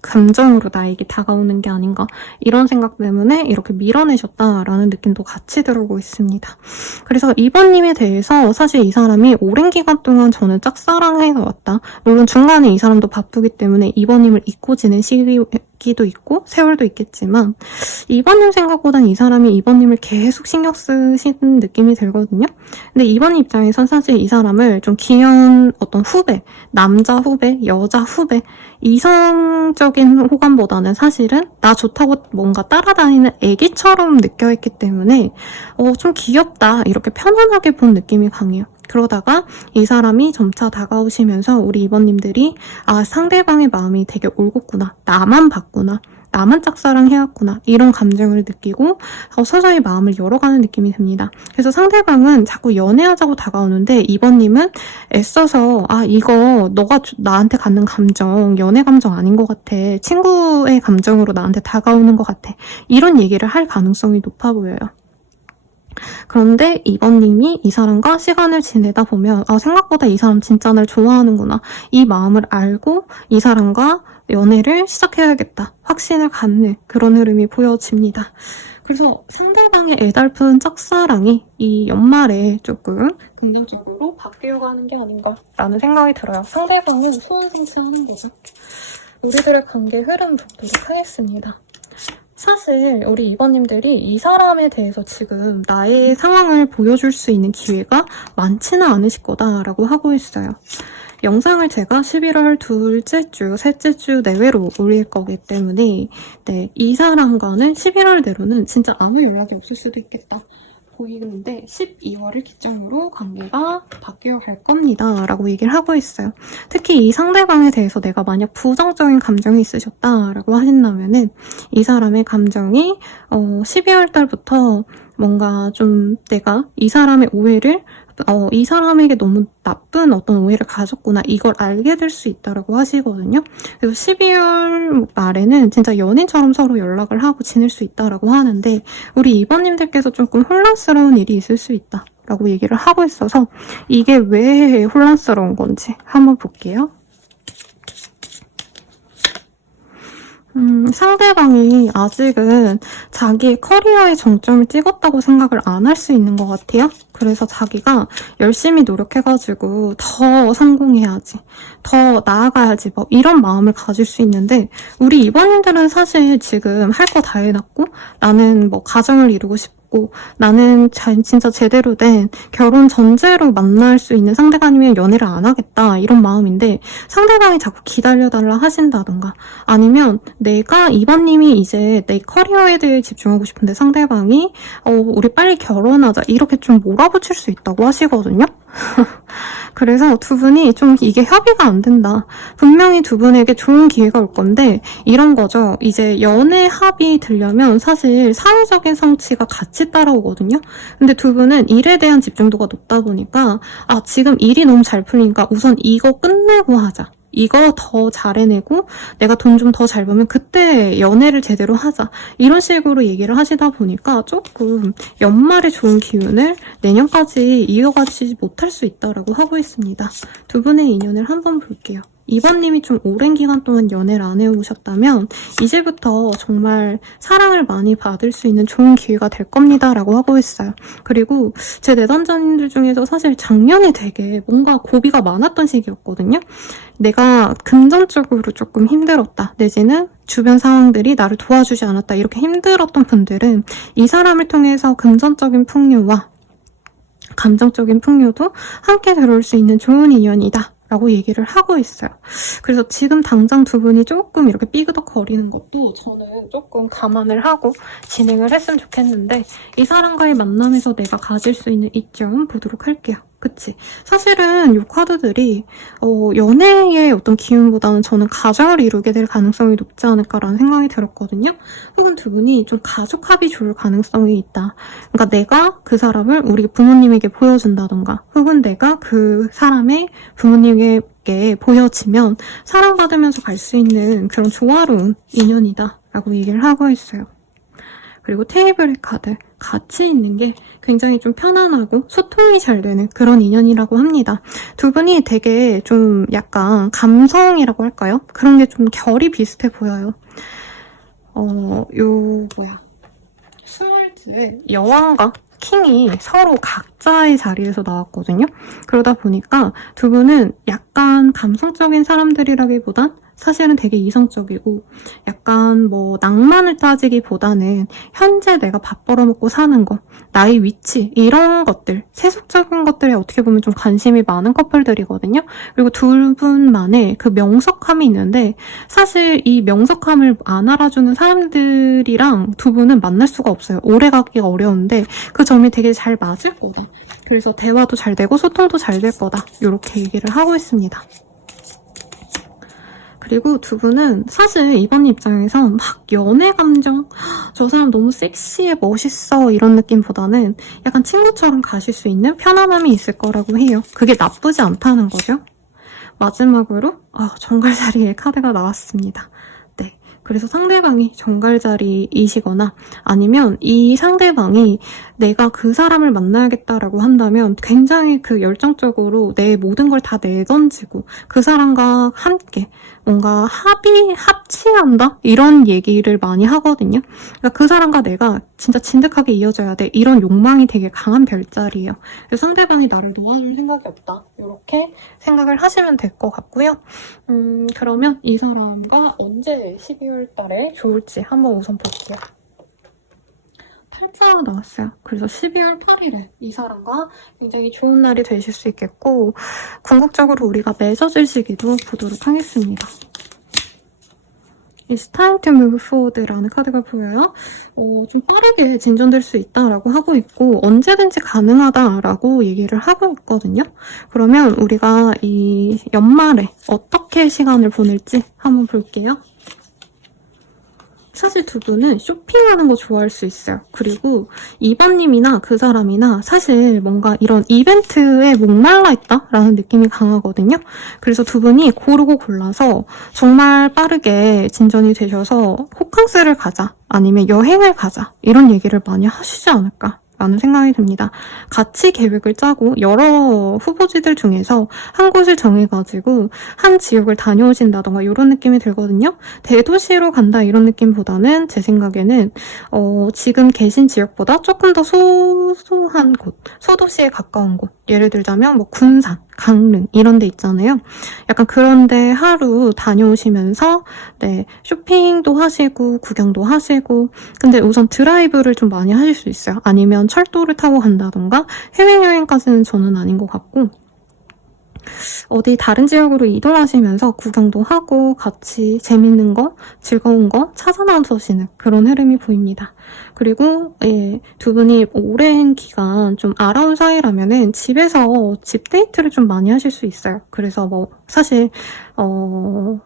감정으로 나에게 다가오는 게 아닌가 이런 생각 때문에 이렇게 밀어내셨다라는 느낌도 같이 들어오고 있습니다. 그래서 이번님에 대해서 사실 이 사람이 오랜 기간 동안 저는 짝사랑해서 왔다. 물론 중간에 이 사람도 바쁘기 때문에 이번님을 잊고 지낸 시기도 있고 세월도 있겠지만, 이번님 생각보단 이 사람이 이번님을 계속 신경 쓰시는 느낌이 들거든요. 근데 이번 입장에선 사실 이 사람을 좀 귀여운 어떤 후배, 남자 후배, 여자 후배, 이성적인 호감보다는 사실은 나 좋다고 뭔가 따라다니는 애기처럼 느껴있기 때문에 좀 귀엽다 이렇게 편안하게 본 느낌이 강해요. 그러다가 이 사람이 점차 다가오시면서 우리 이번님들이 상대방의 마음이 되게 올곧구나, 나만 봤구나, 나만 짝사랑해왔구나 이런 감정을 느끼고 서서히 마음을 열어가는 느낌이 듭니다. 그래서 상대방은 자꾸 연애하자고 다가오는데 이번님은 애써서 이거 너가 나한테 갖는 감정 연애 감정 아닌 것 같아, 친구의 감정으로 나한테 다가오는 것 같아, 이런 얘기를 할 가능성이 높아 보여요. 그런데 이번님이 이 사람과 시간을 지내다 보면 생각보다 이 사람 진짜 날 좋아하는구나, 이 마음을 알고 이 사람과 연애를 시작해야겠다 확신을 갖는 그런 흐름이 보여집니다. 그래서 상대방의 애달픈 짝사랑이 이 연말에 조금 긍정적으로 바뀌어가는 게 아닌가라는 생각이 들어요. 상대방은 소원 성취하는 거죠. 우리들의 관계 흐름 보도록 하겠습니다. 사실 우리 이번님들이 이 사람에 대해서 지금 나의 상황을 보여줄 수 있는 기회가 많지는 않으실 거다라고 하고 있어요. 영상을 제가 11월 둘째 주, 셋째 주 내외로 올릴 거기 때문에 이 사람과는 11월 내로는 진짜 아무 연락이 없을 수도 있겠다 보이는데 12월을 기점으로 관계가 바뀌어 갈 겁니다 라고 얘기를 하고 있어요. 특히 이 상대방에 대해서 내가 만약 부정적인 감정이 있으셨다라고 하신다면은 이 사람의 감정이 12월 달부터 뭔가 좀 내가 이 사람의 오해를 이 사람에게 너무 나쁜 어떤 오해를 가졌구나 이걸 알게 될 수 있다라고 하시거든요. 그래서 12월 말에는 진짜 연인처럼 서로 연락을 하고 지낼 수 있다라고 하는데, 우리 이번님들께서 조금 혼란스러운 일이 있을 수 있다라고 얘기를 하고 있어서 이게 왜 혼란스러운 건지 한번 볼게요. 상대방이 아직은 자기의 커리어의 정점을 찍었다고 생각을 안 할 수 있는 것 같아요. 그래서 자기가 열심히 노력해가지고 더 성공해야지, 더 나아가야지 뭐 이런 마음을 가질 수 있는데, 우리 이번님들은 사실 지금 할 거 다 해놨고 나는 뭐 가정을 이루고 싶고 같고 나는 진짜 제대로 된 결혼 전제로 만날 수 있는 상대가 아니면 연애를 안 하겠다 이런 마음인데 상대방이 자꾸 기다려달라 하신다던가 아니면 내가 이번님이 이제 내 커리어에 대해 집중하고 싶은데 상대방이 우리 빨리 결혼하자 이렇게 좀 몰아붙일 수 있다고 하시거든요. 그래서 두 분이 좀 이게 협의가 안 된다. 분명히 두 분에게 좋은 기회가 올 건데 이런 거죠. 이제 연애 합이 되려면 사실 사회적인 성취가 같이 따라오거든요. 근데 두 분은 일에 대한 집중도가 높다 보니까 지금 일이 너무 잘 풀리니까 우선 이거 끝내고 하자. 이거 더 잘해내고 내가 돈 좀 더 잘 벌면 그때 연애를 제대로 하자. 이런 식으로 얘기를 하시다 보니까 조금 연말에 좋은 기운을 내년까지 이어가지 못할 수 있다라고 하고 있습니다. 두 분의 인연을 한번 볼게요. 이번님이 좀 오랜 기간 동안 연애를 안 해오셨다면 이제부터 정말 사랑을 많이 받을 수 있는 좋은 기회가 될 겁니다 라고 하고 있어요. 그리고 제 내담자님들 중에서 사실 작년에 되게 뭔가 고비가 많았던 시기였거든요. 내가 금전적으로 조금 힘들었다 내지는 주변 상황들이 나를 도와주지 않았다 이렇게 힘들었던 분들은 이 사람을 통해서 금전적인 풍요와 감정적인 풍요도 함께 들어올 수 있는 좋은 인연이다 라고 얘기를 하고 있어요. 그래서 지금 당장 두 분이 조금 이렇게 삐그덕거리는 것도 저는 조금 감안을 하고 진행을 했으면 좋겠는데 이 사람과의 만남에서 내가 가질 수 있는 이점 보도록 할게요. 그치? 사실은 이 카드들이 연애의 어떤 기운보다는 저는 가정을 이루게 될 가능성이 높지 않을까라는 생각이 들었거든요. 혹은 두 분이 좀 가족 합이 좋을 가능성이 있다. 그러니까 내가 그 사람을 우리 부모님에게 보여준다던가 혹은 내가 그 사람의 부모님에게 보여지면 사랑받으면서 갈 수 있는 그런 조화로운 인연이다 라고 얘기를 하고 있어요. 그리고 테이블의 카드 같이 있는 게 굉장히 좀 편안하고 소통이 잘 되는 그런 인연이라고 합니다. 두 분이 되게 좀 약간 감성이라고 할까요? 그런 게 좀 결이 비슷해 보여요. 스월드의 여왕과 킹이 서로 각자의 자리에서 나왔거든요. 그러다 보니까 두 분은 약간 감성적인 사람들이라기보단 사실은 되게 이성적이고 약간 낭만을 따지기보다는 현재 내가 밥 벌어먹고 사는 거, 나의 위치 이런 것들, 세속적인 것들에 어떻게 보면 좀 관심이 많은 커플들이거든요. 그리고 두 분만의 그 명석함이 있는데 사실 이 명석함을 안 알아주는 사람들이랑 두 분은 만날 수가 없어요. 오래 가기가 어려운데 그 점이 되게 잘 맞을 거다. 그래서 대화도 잘 되고 소통도 잘 될 거다. 이렇게 얘기를 하고 있습니다. 그리고 두 분은 사실 이번 입장에선 막 연애 감정, 저 사람 너무 섹시해, 멋있어 이런 느낌보다는 약간 친구처럼 가실 수 있는 편안함이 있을 거라고 해요. 그게 나쁘지 않다는 거죠. 마지막으로 정갈자리의 카드가 나왔습니다. 네, 그래서 상대방이 정갈자리이시거나 아니면 이 상대방이 내가 그 사람을 만나야겠다라고 한다면 굉장히 그 열정적으로 내 모든 걸 다 내던지고 그 사람과 함께 뭔가 합치한다? 이런 얘기를 많이 하거든요. 그러니까 그 사람과 내가 진짜 진득하게 이어져야 돼. 이런 욕망이 되게 강한 별자리예요. 그래서 상대방이 나를 놓아줄 생각이 없다. 이렇게 생각을 하시면 될 것 같고요. 그러면 이 사람과 언제 12월 달에 좋을지 한번 우선 볼게요. 팔자가 나왔어요. 그래서 12월 8일에 이 사람과 굉장히 좋은 날이 되실 수 있겠고 궁극적으로 우리가 맺어질 시기도 보도록 하겠습니다. It's time to move forward라는 카드가 보여요. 좀 빠르게 진전될 수 있다라고 하고 있고 언제든지 가능하다라고 얘기를 하고 있거든요. 그러면 우리가 이 연말에 어떻게 시간을 보낼지 한번 볼게요. 사실 두 분은 쇼핑하는 거 좋아할 수 있어요. 그리고 이번님이나 그 사람이나 사실 뭔가 이런 이벤트에 목말라 있다라는 느낌이 강하거든요. 그래서 두 분이 고르고 골라서 정말 빠르게 진전이 되셔서 호캉스를 가자 아니면 여행을 가자 이런 얘기를 많이 하시지 않을까 라는 생각이 듭니다. 같이 계획을 짜고 여러 후보지들 중에서 한 곳을 정해가지고 한 지역을 다녀오신다던가 이런 느낌이 들거든요. 대도시로 간다 이런 느낌보다는 제 생각에는 지금 계신 지역보다 조금 더 소소한 곳, 소도시에 가까운 곳 예를 들자면 뭐 군산, 강릉 이런 데 있잖아요. 약간 그런 데 하루 다녀오시면서 네, 쇼핑도 하시고 구경도 하시고 근데 우선 드라이브를 좀 많이 하실 수 있어요. 아니면 철도를 타고 간다던가 해외여행까지는 저는 아닌 것 같고 어디 다른 지역으로 이동하시면서 구경도 하고 같이 재밌는 거, 즐거운 거 찾아 나서시는 그런 흐름이 보입니다. 그리고 두 분이 오랜 기간 좀 알아온 사이라면은 집에서 집 데이트를 좀 많이 하실 수 있어요. 그래서 뭐 사실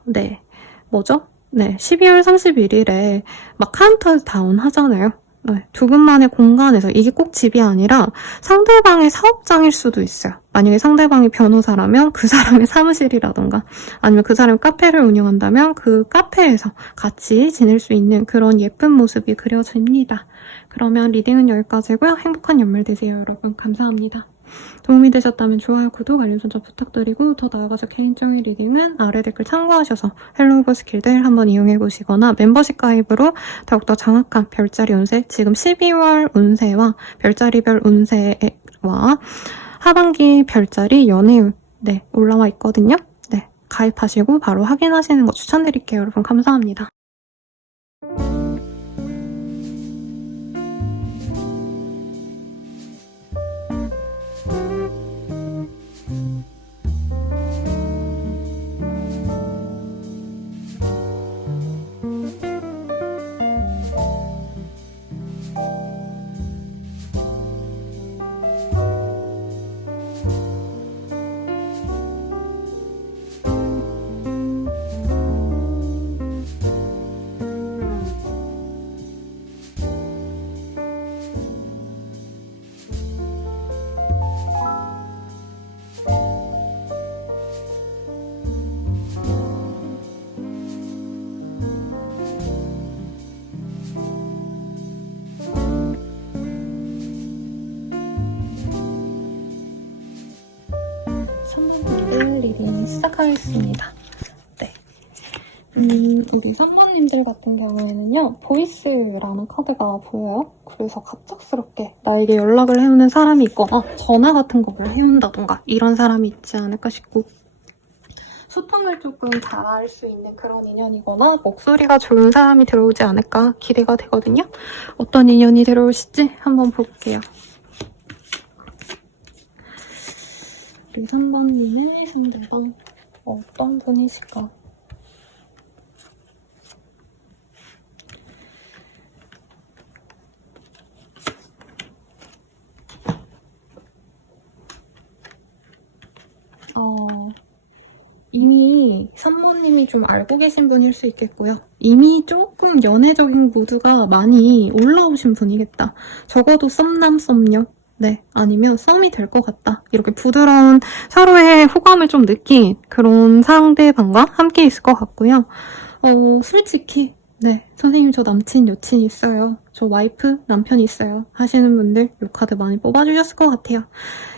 네, 뭐죠? 네, 12월 31일에 막 카운트다운 하잖아요. 네, 두 분만의 공간에서 이게 꼭 집이 아니라 상대방의 사업장일 수도 있어요. 만약에 상대방이 변호사라면 그 사람의 사무실이라던가 아니면 그 사람이 카페를 운영한다면 그 카페에서 같이 지낼 수 있는 그런 예쁜 모습이 그려집니다. 그러면 리딩은 여기까지고요. 행복한 연말 되세요, 여러분. 감사합니다. 도움이 되셨다면 좋아요, 구독, 알림 설정 부탁드리고 더 나아가서 개인적인 리딩은 아래 댓글 참고하셔서 헬로우버스 길들 한번 이용해보시거나 멤버십 가입으로 더욱더 정확한 별자리 운세, 지금 12월 운세와 별자리별 운세와 하반기 별자리 연애운 네, 올라와 있거든요. 네, 가입하시고 바로 확인하시는 거 추천드릴게요. 여러분 감사합니다. 리딩 시작하겠습니다. 네. 우리 선모님들 같은 경우에는요, 보이스라는 카드가 보여요. 그래서 갑작스럽게 나에게 연락을 해오는 사람이 있거나 전화 같은 거를 해온다던가 이런 사람이 있지 않을까 싶고 소통을 조금 잘할 수 있는 그런 인연이거나 목소리가 좋은 사람이 들어오지 않을까 기대가 되거든요. 어떤 인연이 들어오실지 한번 볼게요. 우리 3번님의 상대방 어떤 분이실까? 이미 3번님이 좀 알고 계신 분일 수 있겠고요. 이미 조금 연애적인 모드가 많이 올라오신 분이겠다. 적어도 썸남 썸녀 네, 아니면 썸이 될 것 같다. 이렇게 부드러운 서로의 호감을 좀 느낀 그런 상대방과 함께 있을 것 같고요. 솔직히 네, 선생님 저 남친, 여친 있어요. 저 와이프, 남편 있어요. 하시는 분들 이 카드 많이 뽑아주셨을 것 같아요.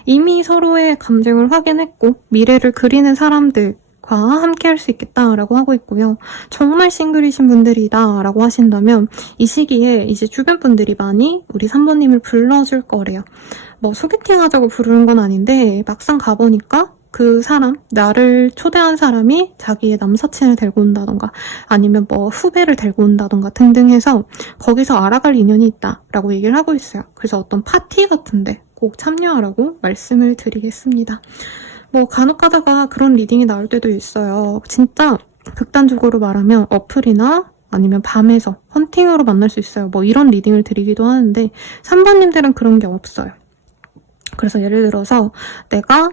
이미 서로의 감정을 확인했고 미래를 그리는 사람들과 함께 할 수 있겠다라고 하고 있고요. 정말 싱글이신 분들이다 라고 하신다면 이 시기에 이제 주변 분들이 많이 우리 3번님을 불러줄 거래요. 뭐 소개팅 하자고 부르는 건 아닌데 막상 가보니까 그 사람, 나를 초대한 사람이 자기의 남사친을 데리고 온다던가 아니면 뭐 후배를 데리고 온다던가 등등 해서 거기서 알아갈 인연이 있다라고 얘기를 하고 있어요. 그래서 어떤 파티 같은데 꼭 참여하라고 말씀을 드리겠습니다. 뭐 간혹 가다가 그런 리딩이 나올 때도 있어요. 진짜 극단적으로 말하면 어플이나 아니면 밤에서 헌팅으로 만날 수 있어요. 뭐 이런 리딩을 드리기도 하는데 3번님들은 그런 게 없어요. 그래서 예를 들어서 내가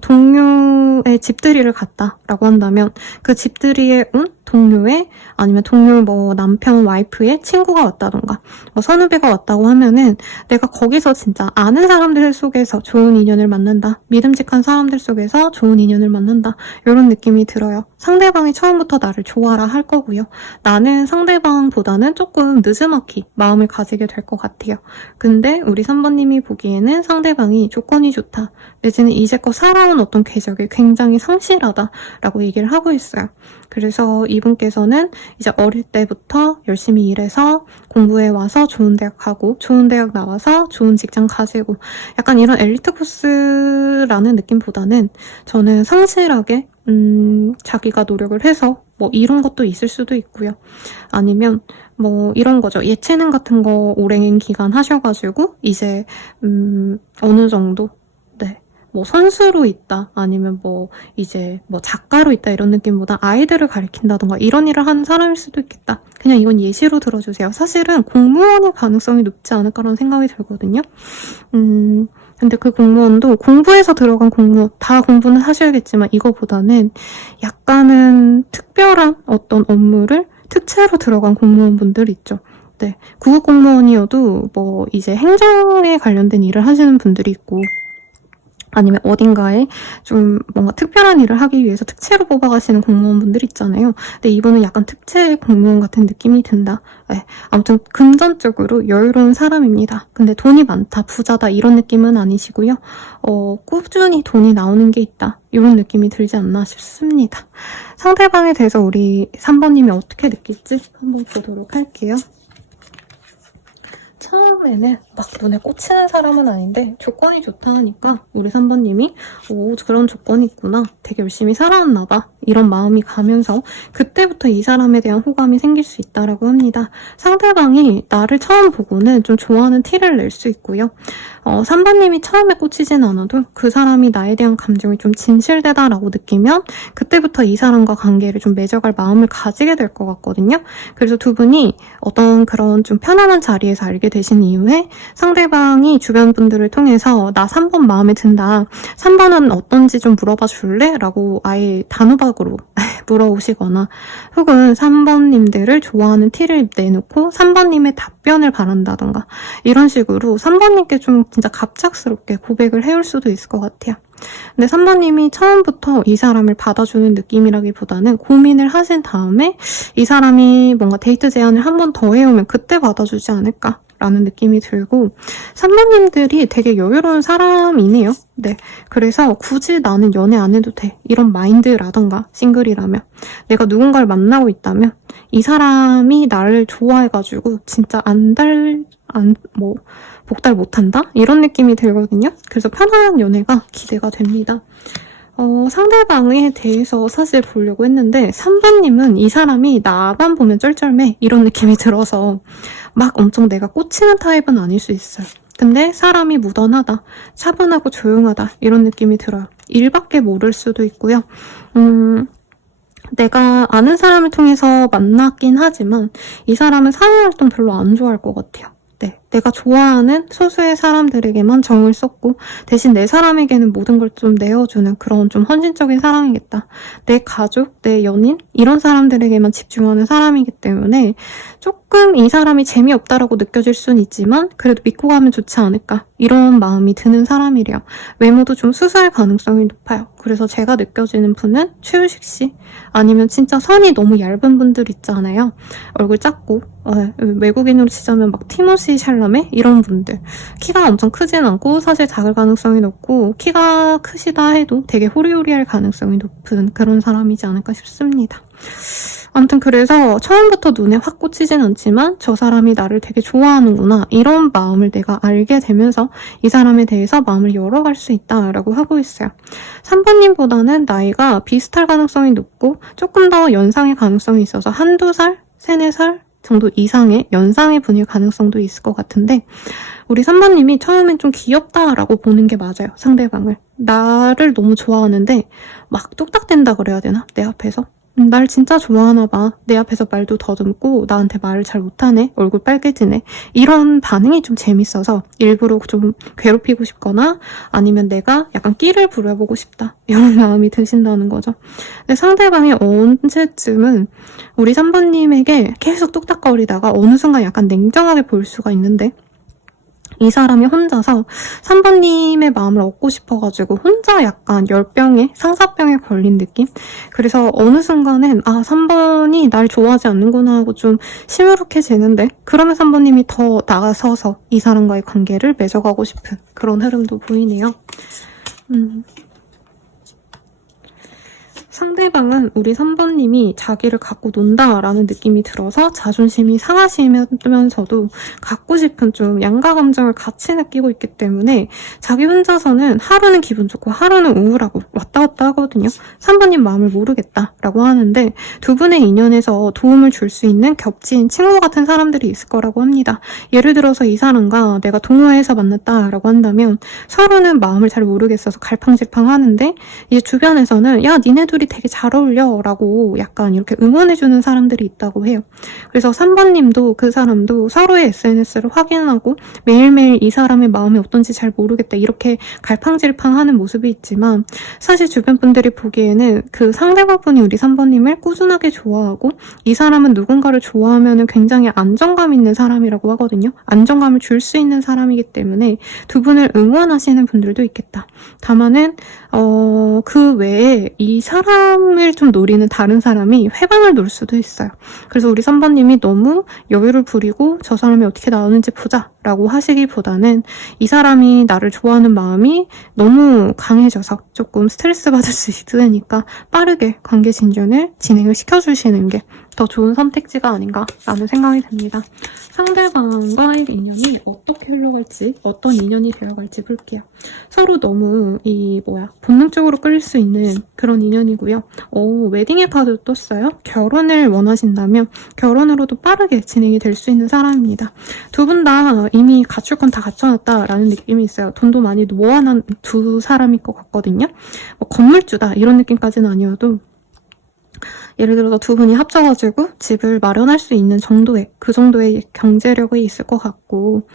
동료의 집들이를 갔다라고 한다면 그 집들이에 온 동료의 아니면 동료 뭐 남편 와이프의 친구가 왔다던가 뭐 선후배가 왔다고 하면은 내가 거기서 진짜 아는 사람들 속에서 좋은 인연을 만난다. 믿음직한 사람들 속에서 좋은 인연을 만난다. 이런 느낌이 들어요. 상대방이 처음부터 나를 좋아라 할 거고요. 나는 상대방보다는 조금 느지막이 마음을 가지게 될 것 같아요. 근데 우리 3번님이 보기에는 상대방이 조건이 좋다. 내지는 이제껏 살아온 어떤 궤적이 굉장히 성실하다라고 얘기를 하고 있어요. 그래서 이 이분께서는 이제 어릴 때부터 열심히 일해서 공부해 와서 좋은 대학 가고 좋은 대학 나와서 좋은 직장 가지고 약간 이런 엘리트 코스라는 느낌보다는 저는 성실하게 자기가 노력을 해서 뭐 이런 것도 있을 수도 있고요. 아니면 뭐 이런 거죠. 예체능 같은 거 오랜 기간 하셔가지고 이제 어느 정도 뭐 선수로 있다 아니면 뭐 이제 뭐 작가로 있다 이런 느낌보다 아이들을 가르친다던가 이런 일을 하는 사람일 수도 있겠다. 그냥 이건 예시로 들어주세요. 사실은 공무원의 가능성이 높지 않을까라는 생각이 들거든요. 근데 그 공무원도 공부해서 들어간 공무원, 다 공부는 하셔야겠지만 이거보다는 약간은 특별한 어떤 업무를 특채로 들어간 공무원분들 있죠. 네, 구급 공무원이어도 뭐 이제 행정에 관련된 일을 하시는 분들이 있고 아니면 어딘가에 좀 뭔가 특별한 일을 하기 위해서 특채로 뽑아가시는 공무원분들 있잖아요. 근데 이분은 약간 특채 공무원 같은 느낌이 든다. 네, 아무튼 금전적으로 여유로운 사람입니다. 근데 돈이 많다, 부자다 이런 느낌은 아니시고요. 꾸준히 돈이 나오는 게 있다. 이런 느낌이 들지 않나 싶습니다. 상대방에 대해서 우리 3번님이 어떻게 느낄지 한번 보도록 할게요. 처음에는 막 눈에 꽂히는 사람은 아닌데 조건이 좋다 하니까 우리 3번님이 오 그런 조건이 있구나 되게 열심히 살아왔나 봐 이런 마음이 가면서 그때부터 이 사람에 대한 호감이 생길 수 있다라고 합니다. 상대방이 나를 처음 보고는 좀 좋아하는 티를 낼 수 있고요. 3번님이 처음에 꽂히진 않아도 그 사람이 나에 대한 감정이 좀 진실되다라고 느끼면 그때부터 이 사람과 관계를 좀 맺어갈 마음을 가지게 될 것 같거든요. 그래서 두 분이 어떤 그런 좀 편안한 자리에서 알게 되신 이후에 상대방이 주변 분들을 통해서 나 3번 마음에 든다. 3번은 어떤지 좀 물어봐 줄래? 라고 아예 단호박으로 물어오시거나 혹은 3번님들을 좋아하는 티를 내놓고 3번님의 답변을 바란다던가 이런 식으로 3번님께 좀 진짜 갑작스럽게 고백을 해올 수도 있을 것 같아요. 근데 3번님이 처음부터 이 사람을 받아주는 느낌이라기보다는 고민을 하신 다음에 이 사람이 뭔가 데이트 제안을 한 번 더 해오면 그때 받아주지 않을까 라는 느낌이 들고 3번님들이 되게 여유로운 사람이네요. 네, 그래서 굳이 나는 연애 안 해도 돼 이런 마인드라던가 싱글이라면 내가 누군가를 만나고 있다면 이 사람이 나를 좋아해가지고 진짜 복달 못한다? 이런 느낌이 들거든요. 그래서 편안한 연애가 기대가 됩니다. 상대방에 대해서 사실 보려고 했는데 3번님은 이 사람이 나만 보면 쩔쩔매 이런 느낌이 들어서 막 엄청 내가 꽂히는 타입은 아닐 수 있어요. 근데 사람이 무던하다, 차분하고 조용하다 이런 느낌이 들어요. 일밖에 모를 수도 있고요. 내가 아는 사람을 통해서 만났긴 하지만 이 사람은 사회활동 별로 안 좋아할 것 같아요. 네, 내가 좋아하는 소수의 사람들에게만 정을 쏟고 대신 내 사람에게는 모든 걸 좀 내어주는 그런 좀 헌신적인 사람이겠다. 내 가족, 내 연인 이런 사람들에게만 집중하는 사람이기 때문에 조금 이 사람이 재미없다라고 느껴질 수는 있지만 그래도 믿고 가면 좋지 않을까 이런 마음이 드는 사람이래요. 외모도 좀 수수할 가능성이 높아요. 그래서 제가 느껴지는 분은 최우식 씨 아니면 진짜 선이 너무 얇은 분들 있잖아요. 얼굴 작고 외국인으로 치자면 막 티모시 샬라메 이런 분들 키가 엄청 크진 않고 사실 작을 가능성이 높고 키가 크시다 해도 되게 호리호리할 가능성이 높은 그런 사람이지 않을까 싶습니다. 아무튼 그래서 처음부터 눈에 확 꽂히진 않지만 저 사람이 나를 되게 좋아하는구나 이런 마음을 내가 알게 되면서 이 사람에 대해서 마음을 열어갈 수 있다라고 하고 있어요. 3번님보다는 나이가 비슷할 가능성이 높고 조금 더 연상의 가능성이 있어서 한두 살, 3-4살 정도 이상의 연상의 분일 가능성도 있을 것 같은데 우리 3번님이 처음엔 좀 귀엽다라고 보는 게 맞아요. 상대방을. 나를 너무 좋아하는데 막 뚝딱댄다 그래야 되나? 내 앞에서. 날 진짜 좋아하나 봐. 내 앞에서 말도 더듬고 나한테 말을 잘 못하네. 얼굴 빨개지네. 이런 반응이 좀 재밌어서 일부러 좀 괴롭히고 싶거나 아니면 내가 약간 끼를 부려보고 싶다. 이런 마음이 드신다는 거죠. 근데 상대방이 언제쯤은 우리 3번님에게 계속 뚝딱거리다가 어느 순간 약간 냉정하게 보일 수가 있는데 이 사람이 혼자서 3번님의 마음을 얻고 싶어가지고 혼자 약간 열병에 상사병에 걸린 느낌? 그래서 어느 순간엔 3번이 날 좋아하지 않는구나 하고 좀 시무룩해지는데 그러면 3번님이 더 나가서서 이 사람과의 관계를 맺어가고 싶은 그런 흐름도 보이네요. 상대방은 우리 3번님이 자기를 갖고 논다라는 느낌이 들어서 자존심이 상하시면서도 갖고 싶은 좀 양가 감정을 같이 느끼고 있기 때문에 자기 혼자서는 하루는 기분 좋고 하루는 우울하고 왔다 갔다 하거든요. 3번님 마음을 모르겠다라고 하는데 두 분의 인연에서 도움을 줄 수 있는 겹친 친구 같은 사람들이 있을 거라고 합니다. 예를 들어서 이 사람과 내가 동호회에서 만났다라고 한다면 서로는 마음을 잘 모르겠어서 갈팡질팡 하는데 이제 주변에서는 야 니네 둘이 되게 잘 어울려 라고 약간 이렇게 응원해주는 사람들이 있다고 해요. 그래서 3번님도 그 사람도 서로의 SNS를 확인하고 매일매일 이 사람의 마음이 어떤지 잘 모르겠다 이렇게 갈팡질팡 하는 모습이 있지만 사실 주변 분들이 보기에는 그 상대방분이 우리 3번님을 꾸준하게 좋아하고 이 사람은 누군가를 좋아하면 굉장히 안정감 있는 사람이라고 하거든요. 안정감을 줄 수 있는 사람이기 때문에 두 분을 응원하시는 분들도 있겠다. 다만은 그 외에 이 사람을 좀 노리는 다른 사람이 회방을 놓을 수도 있어요. 그래서 우리 3번님이 너무 여유를 부리고 저 사람이 어떻게 나오는지 보자 라고 하시기보다는 이 사람이 나를 좋아하는 마음이 너무 강해져서 조금 스트레스 받을 수 있으니까 빠르게 관계 진전을 진행을 시켜주시는 게 더 좋은 선택지가 아닌가라는 생각이 듭니다. 상대방과의 인연이 어떻게 흘러갈지, 어떤 인연이 되어갈지 볼게요. 서로 너무 본능적으로 끌릴 수 있는 그런 인연이고요. 웨딩의 카드 떴어요. 결혼을 원하신다면 결혼으로도 빠르게 진행이 될 수 있는 사람입니다. 두 분 다 이미 갖출 건 다 갖춰놨다라는 느낌이 있어요. 돈도 많이 모아놓은 두 사람일 것 같거든요. 건물주다 이런 느낌까지는 아니어도 예를 들어서 두 분이 합쳐가지고 집을 마련할 수 있는 그 정도의 경제력이 있을 것 같고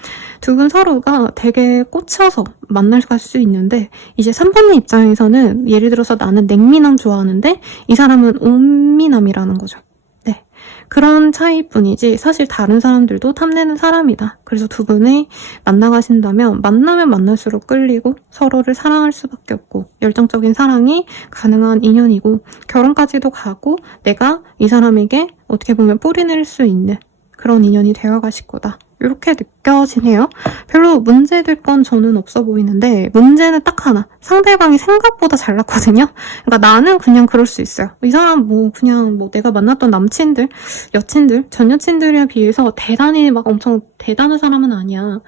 두 분 서로가 되게 꽂혀서 만날 수 있는데 이제 3번의 입장에서는 예를 들어서 나는 냉미남 좋아하는데 이 사람은 온미남이라는 거죠. 네, 그런 차이뿐이지 사실 다른 사람들도 탐내는 사람이다. 그래서 두 분이 만나가신다면 만나면 만날수록 끌리고 서로를 사랑할 수밖에 없고 열정적인 사랑이 가능한 인연이고 결혼까지도 가고 내가 이 사람에게 어떻게 보면 뿌리 내릴 수 있는 그런 인연이 되어가실 거다. 이렇게 느껴지네요. 별로 문제될 건 저는 없어 보이는데 문제는 딱 하나. 상대방이 생각보다 잘났거든요. 그러니까 나는 그냥 그럴 수 있어요. 이 사람 그냥 내가 만났던 남친들, 여친들, 전 여친들에 비해서 대단히 막 엄청 대단한 사람은 아니야.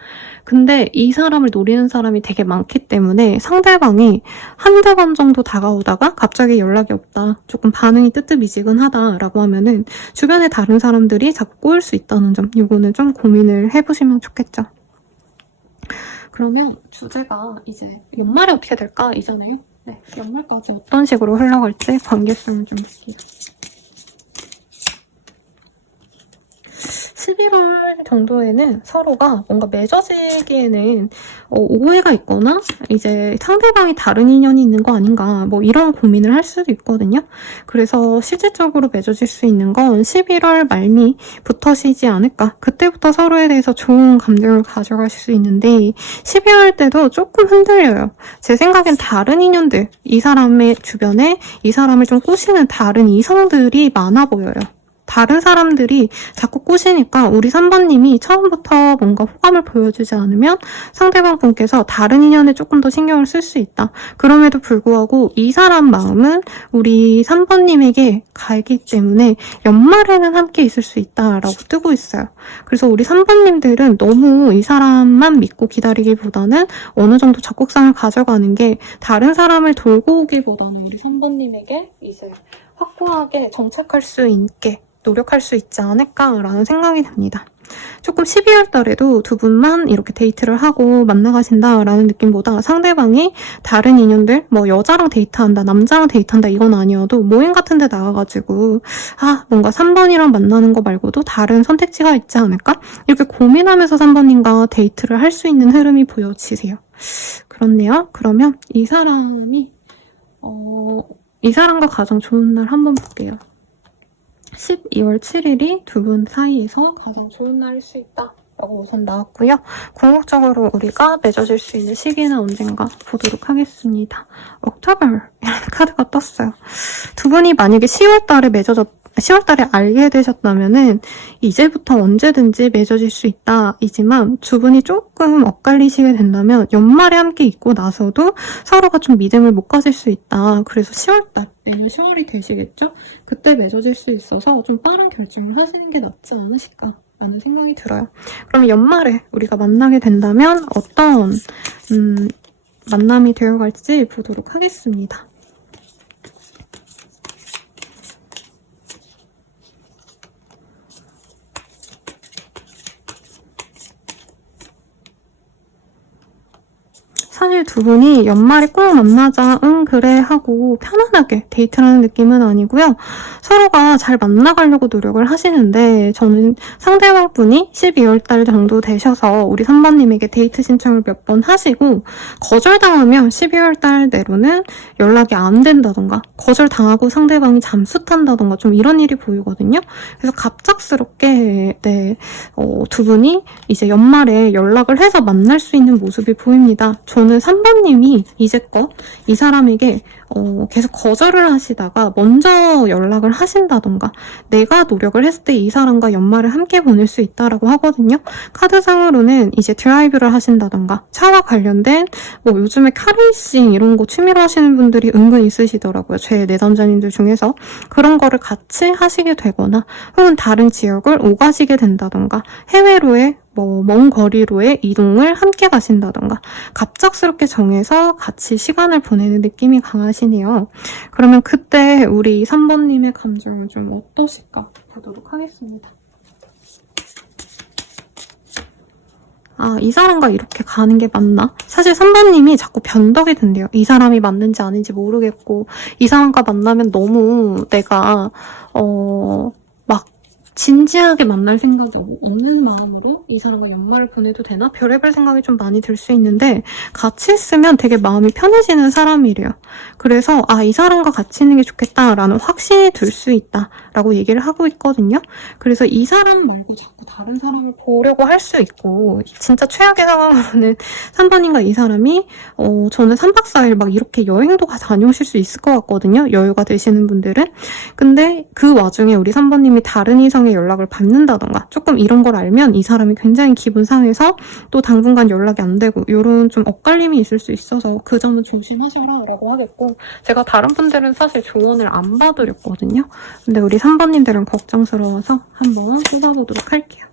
근데 이 사람을 노리는 사람이 되게 많기 때문에 상대방이 한두 번 정도 다가오다가 갑자기 연락이 없다. 조금 반응이 뜨뜻미지근하다라고 하면은 주변에 다른 사람들이 자꾸 꼬일 수 있다는 점. 이거는 좀 고민을 해보시면 좋겠죠. 그러면 주제가 이제 연말에 어떻게 될까? 이전에 연말까지 어떤 식으로 흘러갈지 관계성을 좀 볼게요. 11월 정도에는 서로가 뭔가 맺어지기에는 오해가 있거나 이제 상대방이 다른 인연이 있는 거 아닌가 이런 고민을 할 수도 있거든요. 그래서 실질적으로 맺어질 수 있는 건 11월 말미부터시지 않을까. 그때부터 서로에 대해서 좋은 감정을 가져가실 수 있는데 12월 때도 조금 흔들려요. 제 생각엔 다른 인연들, 이 사람의 주변에 이 사람을 좀 꼬시는 다른 이성들이 많아 보여요. 다른 사람들이 자꾸 꼬시니까 우리 3번님이 처음부터 뭔가 호감을 보여주지 않으면 상대방 분께서 다른 인연에 조금 더 신경을 쓸 수 있다. 그럼에도 불구하고 이 사람 마음은 우리 3번님에게 가기 때문에 연말에는 함께 있을 수 있다라고 뜨고 있어요. 그래서 우리 3번님들은 너무 이 사람만 믿고 기다리기보다는 어느 정도 적극성을 가져가는 게 다른 사람을 돌고 오기보다는 우리 3번님에게 이제 확고하게 정착할 수 있게 노력할 수 있지 않을까라는 생각이 듭니다. 조금 12월 달에도 두 분만 이렇게 데이트를 하고 만나가신다라는 느낌보다 상대방이 다른 인연들, 여자랑 데이트한다, 남자랑 데이트한다 이건 아니어도 모임 같은 데 나가가지고 뭔가 3번이랑 만나는 거 말고도 다른 선택지가 있지 않을까? 이렇게 고민하면서 3번님과 데이트를 할 수 있는 흐름이 보여지세요. 그렇네요. 그러면 이 사람과 가장 좋은 날 한번 볼게요. 12월 7일이 두 분 사이에서 가장 좋은 날일 수 있다 라고 우선 나왔고요. 궁극적으로 우리가 맺어질 수 있는 시기는 언젠가 보도록 하겠습니다. 옥토버 이라는 카드가 떴어요. 두 분이 만약에 10월 달에 맺어졌 10월달에 알게 되셨다면은 이제부터 언제든지 맺어질 수 있다 이지만 두 분이 조금 엇갈리시게 된다면 연말에 함께 있고 나서도 서로가 좀 믿음을 못 가질 수 있다. 그래서 10월달, 내년 10월이 되시겠죠? 그때 맺어질 수 있어서 좀 빠른 결정을 하시는 게 낫지 않으실까 라는 생각이 들어요. 그럼 연말에 우리가 만나게 된다면 어떤 만남이 되어갈지 보도록 하겠습니다. 사실 두 분이 연말에 꼭 만나자, 응, 그래 하고 편안하게 데이트라는 느낌은 아니고요. 서로가 잘 만나가려고 노력을 하시는데 저는 상대방 분이 12월달 정도 되셔서 우리 3번님에게 데이트 신청을 몇 번 하시고 거절당하면 12월달 내로는 연락이 안 된다던가 거절당하고 상대방이 잠수 탄다던가 좀 이런 일이 보이거든요. 그래서 갑작스럽게 두 분이 이제 연말에 연락을 해서 만날 수 있는 모습이 보입니다. 저는 3번님이 이제껏 이 사람에게 계속 거절을 하시다가 먼저 연락을 하신다던가 내가 노력을 했을 때 이 사람과 연말을 함께 보낼 수 있다라고 하거든요. 카드상으로는 이제 드라이브를 하신다던가 차와 관련된 뭐 요즘에 카레이싱 이런 거 취미로 하시는 분들이 은근 있으시더라고요. 제 내담자님들 중에서 그런 거를 같이 하시게 되거나 혹은 다른 지역을 오가시게 된다던가 해외로의 먼 거리로의 이동을 함께 가신다던가 갑작스럽게 정해서 같이 시간을 보내는 느낌이 강하시네요. 그러면 그때 우리 3번님의 감정은 좀 어떠실까 보도록 하겠습니다. 아, 이 사람과 이렇게 가는 게 맞나? 사실 3번님이 자꾸 변덕이 된대요. 이 사람이 맞는지 아닌지 모르겠고 이 사람과 만나면 너무 내가 막 진지하게 만날 생각이 없는 마음으로 이 사람과 연말을 보내도 되나? 별의별 생각이 좀 많이 들 수 있는데 같이 있으면 되게 마음이 편해지는 사람이래요. 그래서 이 사람과 같이 있는 게 좋겠다라는 확신이 들 수 있다라고 얘기를 하고 있거든요. 그래서 이 사람 말고 자꾸 다른 사람을 보려고 할 수 있고 진짜 최악의 상황으로는 3번님과 이 사람이 저는 3박 4일 막 이렇게 여행도 다녀오실 수 있을 것 같거든요. 여유가 되시는 분들은. 근데 그 와중에 우리 3번님이 다른 이성의 연락을 받는다던가 조금 이런 걸 알면 이 사람이 굉장히 기분 상해서 또 당분간 연락이 안 되고 이런 좀 엇갈림이 있을 수 있어서 그 점은 조심하셔라라고 하겠고 제가 다른 분들은 사실 조언을 안 봐드렸거든요. 근데 우리 3번님들은 걱정스러워서 한번 뽑아보도록 할게요.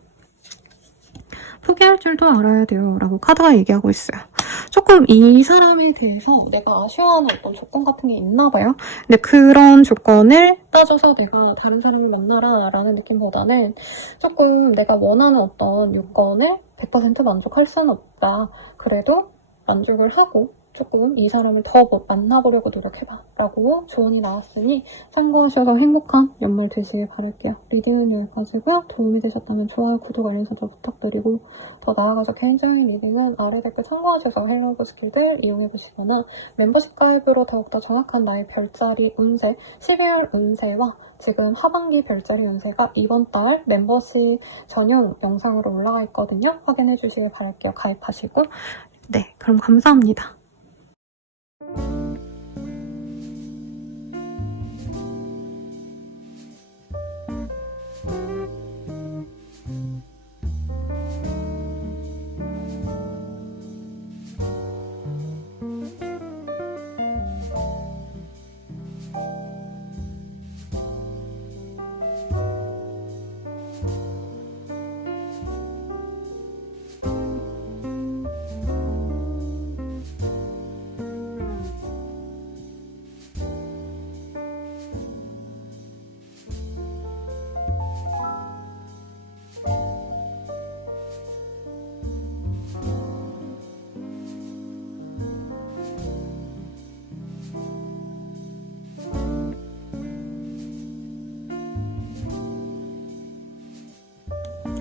포기할 줄도 알아야 돼요 라고 카드가 얘기하고 있어요. 조금 이 사람에 대해서 내가 아쉬워하는 어떤 조건 같은 게 있나 봐요. 근데 그런 조건을 따져서 내가 다른 사람을 만나라 라는 느낌보다는 조금 내가 원하는 어떤 요건을 100% 만족할 수는 없다. 그래도 만족을 하고 조금 이 사람을 더 만나보려고 노력해봐 라고 조언이 나왔으니 참고하셔서 행복한 연말 되시길 바랄게요. 리딩은 여기까지고요. 도움이 되셨다면 좋아요, 구독, 알림 설정 부탁드리고 더 나아가서 개인적인 리딩은 아래 댓글 참고하셔서 헬로우브 스킬들 이용해보시거나 멤버십 가입으로 더욱더 정확한 나의 별자리 운세, 12월 운세와 지금 하반기 별자리 운세가 이번 달 멤버십 전용 영상으로 올라가 있거든요. 확인해주시길 바랄게요. 가입하시고 네, 그럼 감사합니다.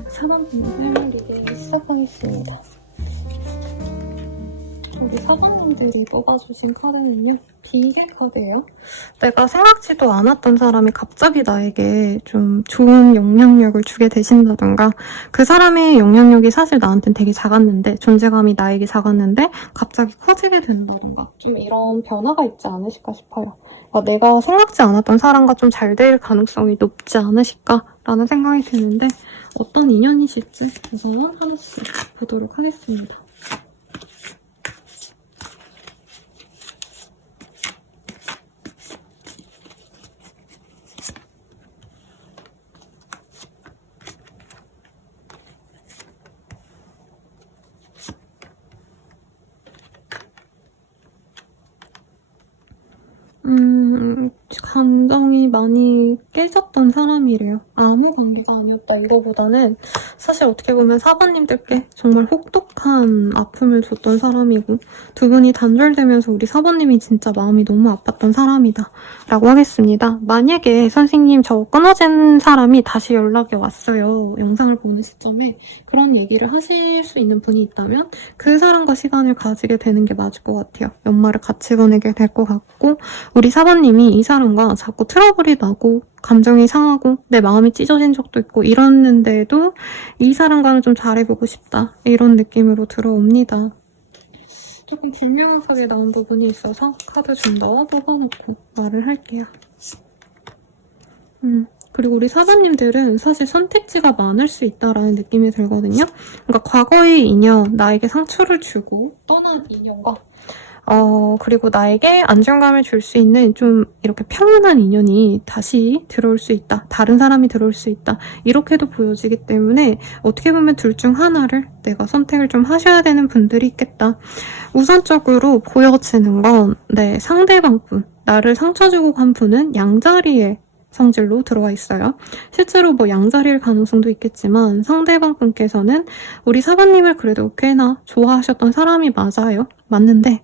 사방분들 리딩 시작하겠습니다. 우리 사방분들이 뽑아주신 카드는요. 비계 카드예요. 내가 생각지도 않았던 사람이 갑자기 나에게 좀 좋은 영향력을 주게 되신다던가 그 사람의 영향력이 사실 나한테는 되게 작았는데 존재감이 나에게 작았는데 갑자기 커지게 된다던가 좀 이런 변화가 있지 않으실까 싶어요. 내가 생각지 않았던 사람과 좀 잘 될 가능성이 높지 않으실까라는 생각이 드는데 어떤 인연이실지 우선 하나씩 보도록 하겠습니다. 감정이 많이 깨졌던 사람이래요. 아무 관계가 아니었다 이거보다는 사실 어떻게 보면 사번님들께 정말 혹독한 아픔을 줬던 사람이고 두 분이 단절되면서 우리 사번님이 진짜 마음이 너무 아팠던 사람이다 라고 하겠습니다. 만약에 선생님 저 끊어진 사람이 다시 연락이 왔어요. 영상을 보는 시점에 그런 얘기를 하실 수 있는 분이 있다면 그 사람과 시간을 가지게 되는 게 맞을 것 같아요. 연말을 같이 보내게 될 것 같고 우리 사번님이 이 사람과 자꾸 트러블이 나고 감정이 상하고 내 마음이 찢어진 적도 있고 이랬는데도 이 사람과는 좀 잘해보고 싶다 이런 느낌으로 들어옵니다. 조금 불명확하게 나온 부분이 있어서 카드 좀 더 뽑아놓고 말을 할게요. 그리고 우리 사장님들은 사실 선택지가 많을 수 있다라는 느낌이 들거든요. 그러니까 과거의 인연, 나에게 상처를 주고 떠난 인연과 그리고 나에게 안정감을 줄 수 있는 좀 이렇게 평온한 인연이 다시 들어올 수 있다. 다른 사람이 들어올 수 있다. 이렇게도 보여지기 때문에 어떻게 보면 둘 중 하나를 내가 선택을 좀 하셔야 되는 분들이 있겠다. 우선적으로 보여지는 건 상대방 분, 나를 상처 주고 간 분은 양자리에 성질로 들어와 있어요. 실제로 양자리일 가능성도 있겠지만 상대방 분께서는 우리 사관님을 그래도 꽤나 좋아하셨던 사람이 맞아요. 맞는데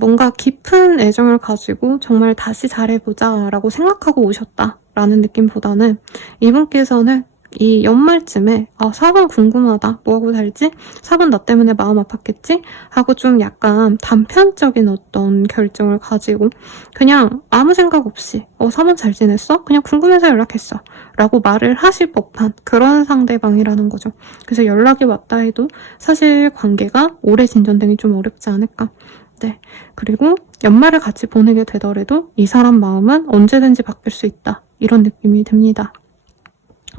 뭔가 깊은 애정을 가지고 정말 다시 잘해보자 라고 생각하고 오셨다라는 느낌보다는 이분께서는 이 연말쯤에 사번 궁금하다. 뭐하고 살지? 사번 나 때문에 마음 아팠겠지? 하고 좀 약간 단편적인 어떤 결정을 가지고 그냥 아무 생각 없이 사번 잘 지냈어? 그냥 궁금해서 연락했어. 라고 말을 하실 법한 그런 상대방이라는 거죠. 그래서 연락이 왔다 해도 사실 관계가 오래 진전되기 좀 어렵지 않을까. 네. 그리고 연말을 같이 보내게 되더라도 이 사람 마음은 언제든지 바뀔 수 있다. 이런 느낌이 듭니다.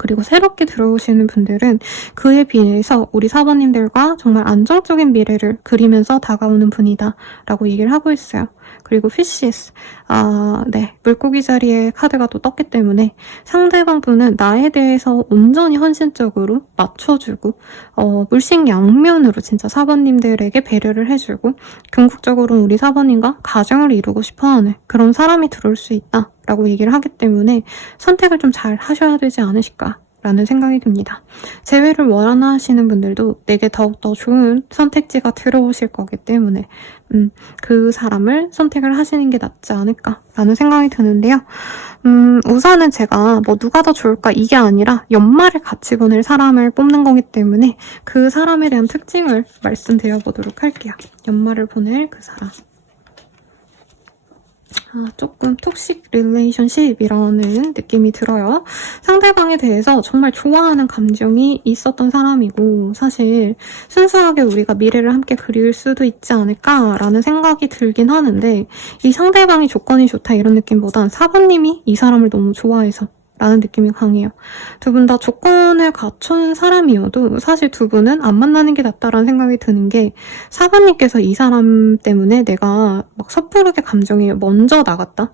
그리고 새롭게 들어오시는 분들은 그에 비해서 우리 사번님들과 정말 안정적인 미래를 그리면서 다가오는 분이다 라고 얘기를 하고 있어요. 그리고 피시스, 물고기 자리에 카드가 또 떴기 때문에 상대방 분은 나에 대해서 온전히 헌신적으로 맞춰주고 물심양면으로 진짜 사번님들에게 배려를 해주고 궁극적으로는 우리 사번님과 가정을 이루고 싶어하는 그런 사람이 들어올 수 있다 라고 얘기를 하기 때문에 선택을 좀 잘 하셔야 되지 않으실까 라는 생각이 듭니다. 재회를 원하시는 분들도 내게 더욱더 좋은 선택지가 들어오실 거기 때문에 그 사람을 선택을 하시는 게 낫지 않을까 라는 생각이 드는데요. 우선은 제가 누가 더 좋을까 이게 아니라 연말을 같이 보낼 사람을 뽑는 거기 때문에 그 사람에 대한 특징을 말씀드려 보도록 할게요. 연말을 보낼 그 사람. 조금 톡식 릴레이션십이라는 느낌이 들어요. 상대방에 대해서 정말 좋아하는 감정이 있었던 사람이고 사실 순수하게 우리가 미래를 함께 그릴 수도 있지 않을까라는 생각이 들긴 하는데 이 상대방이 조건이 좋다 이런 느낌보단 사부님이 이 사람을 너무 좋아해서 라는 느낌이 강해요. 두 분 다 조건을 갖춘 사람이어도 사실 두 분은 안 만나는 게 낫다라는 생각이 드는 게 사부님께서 이 사람 때문에 내가 섣부르게 감정이 먼저 나갔다.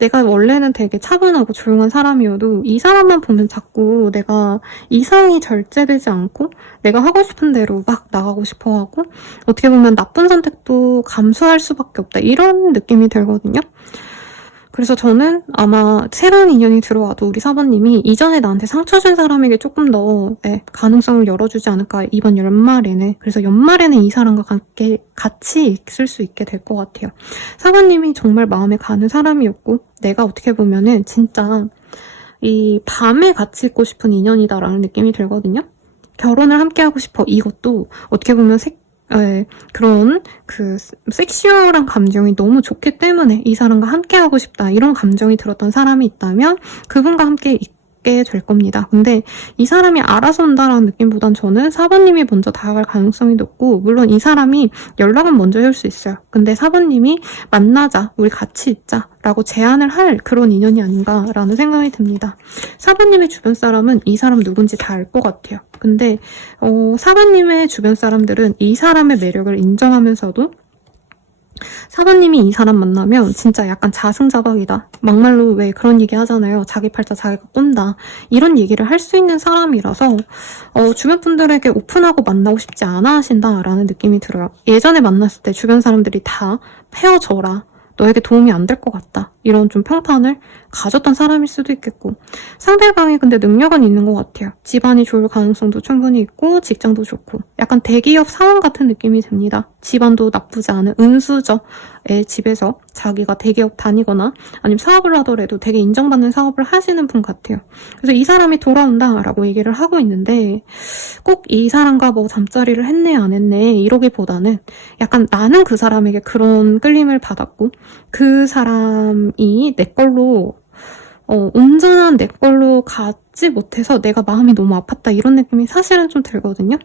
내가 원래는 되게 차분하고 조용한 사람이어도 이 사람만 보면 자꾸 내가 이성이 절제되지 않고 내가 하고 싶은 대로 막 나가고 싶어하고 어떻게 보면 나쁜 선택도 감수할 수밖에 없다. 이런 느낌이 들거든요. 그래서 저는 아마 새로운 인연이 들어와도 우리 사부님이 이전에 나한테 상처 준 사람에게 조금 더 가능성을 열어주지 않을까 이번 연말에는. 그래서 연말에는 이 사람과 같이 있을 수 있게 될 것 같아요. 사부님이 정말 마음에 가는 사람이었고 내가 어떻게 보면은 진짜 이 밤에 같이 있고 싶은 인연이다라는 느낌이 들거든요. 결혼을 함께 하고 싶어 이것도 어떻게 보면 그런 섹슈얼한 감정이 너무 좋기 때문에 이 사람과 함께 하고 싶다 이런 감정이 들었던 사람이 있다면 그분과 함께 받게 될 겁니다. 근데 이 사람이 알아서 온다라는 느낌보단 저는 4번님이 먼저 다가갈 가능성이 높고, 물론 이 사람이 연락은 먼저 해올 수 있어요. 근데 4번님이 만나자, 우리 같이 있자 라고 제안을 할 그런 인연이 아닌가라는 생각이 듭니다. 4번님의 주변 사람은 이 사람 누군지 다 알 것 같아요. 근데 4번님의 주변 사람들은 이 사람의 매력을 인정하면서도 4번님이 이 사람 만나면 진짜 약간 자승자박이다. 막말로 왜 그런 얘기 하잖아요. 자기 팔자 자기가 꼰다. 이런 얘기를 할 수 있는 사람이라서 주변 분들에게 오픈하고 만나고 싶지 않아 하신다라는 느낌이 들어요. 예전에 만났을 때 주변 사람들이 다 헤어져라, 너에게 도움이 안 될 것 같다, 이런 좀 평판을 가졌던 사람일 수도 있겠고, 상대방이 근데 능력은 있는 것 같아요. 집안이 좋을 가능성도 충분히 있고, 직장도 좋고, 약간 대기업 사원 같은 느낌이 듭니다. 집안도 나쁘지 않은 은수저의 집에서 자기가 대기업 다니거나 아니면 사업을 하더라도 되게 인정받는 사업을 하시는 분 같아요. 그래서 이 사람이 돌아온다라고 얘기를 하고 있는데, 꼭 이 사람과 뭐 잠자리를 했네 안 했네 이러기보다는 약간 나는 그 사람에게 그런 끌림을 받았고, 그 사람이 내 걸로 온전한 내 걸로 갖지 못해서 내가 마음이 너무 아팠다, 이런 느낌이 사실은 좀 들거든요.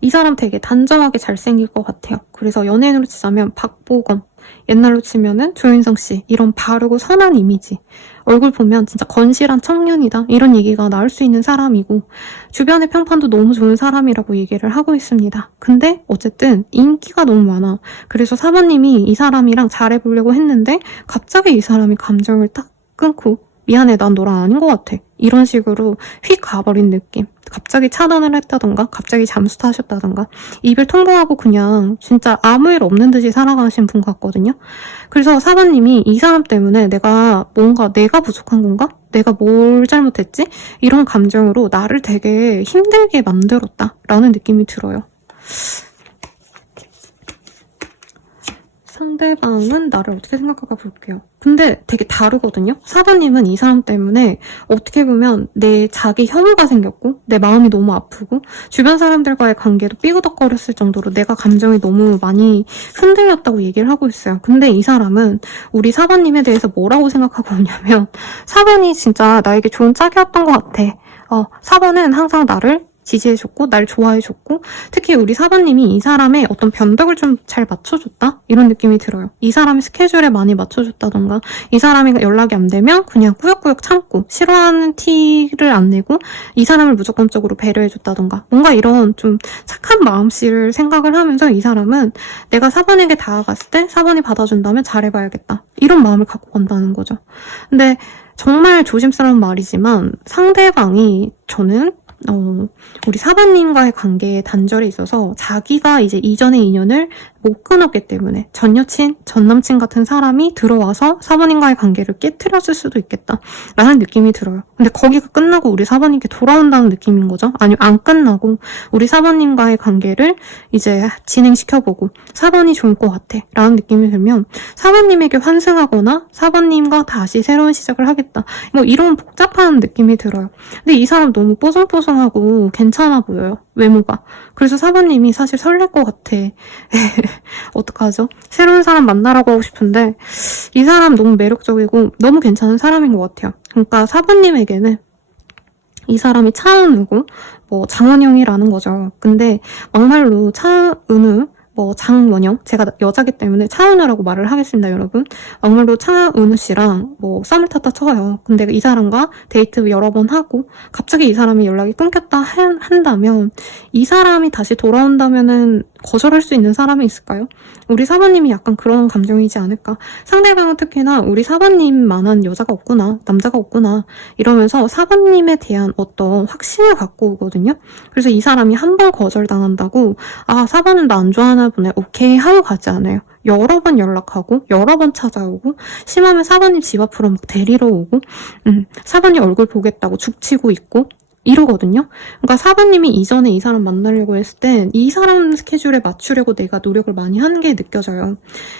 이 사람 되게 단정하게 잘생길 것 같아요. 그래서 연예인으로 치자면 박보검, 옛날로 치면은 조인성 씨, 이런 바르고 선한 이미지, 얼굴 보면 진짜 건실한 청년이다, 이런 얘기가 나올 수 있는 사람이고, 주변의 평판도 너무 좋은 사람이라고 얘기를 하고 있습니다. 근데 어쨌든 인기가 너무 많아. 그래서 4번님이 이 사람이랑 잘해보려고 했는데 갑자기 이 사람이 감정을 딱 끊고, 미안해, 난 너랑 아닌 것 같아, 이런 식으로 휙 가버린 느낌. 갑자기 차단을 했다던가, 갑자기 잠수 타셨다던가, 입을 통보하고 그냥 진짜 아무 일 없는 듯이 살아가신 분 같거든요. 그래서 4번님이 이 사람 때문에 내가 부족한 건가? 내가 뭘 잘못했지? 이런 감정으로 나를 되게 힘들게 만들었다라는 느낌이 들어요. 상대방은 나를 어떻게 생각할까 볼게요. 근데 되게 다르거든요. 4번님은 이 사람 때문에 어떻게 보면 내 자기 혐오가 생겼고, 내 마음이 너무 아프고, 주변 사람들과의 관계도 삐그덕거렸을 정도로 내가 감정이 너무 많이 흔들렸다고 얘기를 하고 있어요. 근데 이 사람은 우리 4번님에 대해서 뭐라고 생각하고 있냐면, 4번이 진짜 나에게 좋은 짝이었던 것 같아. 4번은 항상 나를 지지해줬고 날 좋아해줬고, 특히 우리 4번님이 이 사람의 어떤 변덕을 좀 잘 맞춰줬다, 이런 느낌이 들어요. 이 사람의 스케줄에 많이 맞춰줬다던가, 이 사람이 연락이 안 되면 그냥 꾸역꾸역 참고 싫어하는 티를 안 내고 이 사람을 무조건적으로 배려해줬다던가, 뭔가 이런 좀 착한 마음씨를 생각을 하면서 이 사람은 내가 4번에게 다가갔을 때 4번이 받아준다면 잘해봐야겠다, 이런 마음을 갖고 간다는 거죠. 근데 정말 조심스러운 말이지만 상대방이, 저는 우리 4번님과의 관계의 단절에 있어서 자기가 이제 이전의 인연을 못 끊었기 때문에 전 여친, 전 남친 같은 사람이 들어와서 4번님과의 관계를 깨트렸을 수도 있겠다라는 느낌이 들어요. 근데 거기가 끝나고 우리 4번님께 돌아온다는 느낌인 거죠. 아니면 안 끝나고 우리 4번님과의 관계를 이제 진행시켜보고 4번이 좋을 것 같아 라는 느낌이 들면 4번님에게 환승하거나 4번님과 다시 새로운 시작을 하겠다, 뭐 이런 복잡한 느낌이 들어요. 근데 이 사람 너무 뽀송뽀송하고 괜찮아 보여요, 외모가. 그래서 4번님이 사실 설렐 것 같아. 어떡하죠? 새로운 사람 만나라고 하고 싶은데 이 사람 너무 매력적이고 너무 괜찮은 사람인 것 같아요. 그러니까 4번님에게는 이 사람이 차은우고 뭐 장원영이라는 거죠. 근데 막말로 차은우, 뭐 장원영, 제가 여자기 때문에 차은우라고 말을 하겠습니다, 여러분. 막말로 차은우 씨랑 뭐 썸을 탔다 쳐요. 근데 이 사람과 데이트 여러 번 하고 갑자기 이 사람이 연락이 끊겼다 한다면, 이 사람이 다시 돌아온다면은 거절할 수 있는 사람이 있을까요? 우리 4번님이 약간 그런 감정이지 않을까. 상대방은 특히나 우리 4번님만한 여자가 없구나, 남자가 없구나 이러면서 4번님에 대한 어떤 확신을 갖고 오거든요. 그래서 이 사람이 한 번 거절당한다고 4번은 나 안 좋아하나 보네, 오케이 하고 가지 않아요. 여러 번 연락하고 여러 번 찾아오고, 심하면 4번님 집 앞으로 막 데리러 오고, 4번님 얼굴 보겠다고 죽치고 있고, 이러거든요. 그러니까 4번님이 이전에 이 사람 만나려고 했을 땐 이 사람 스케줄에 맞추려고 내가 노력을 많이 한 게 느껴져요.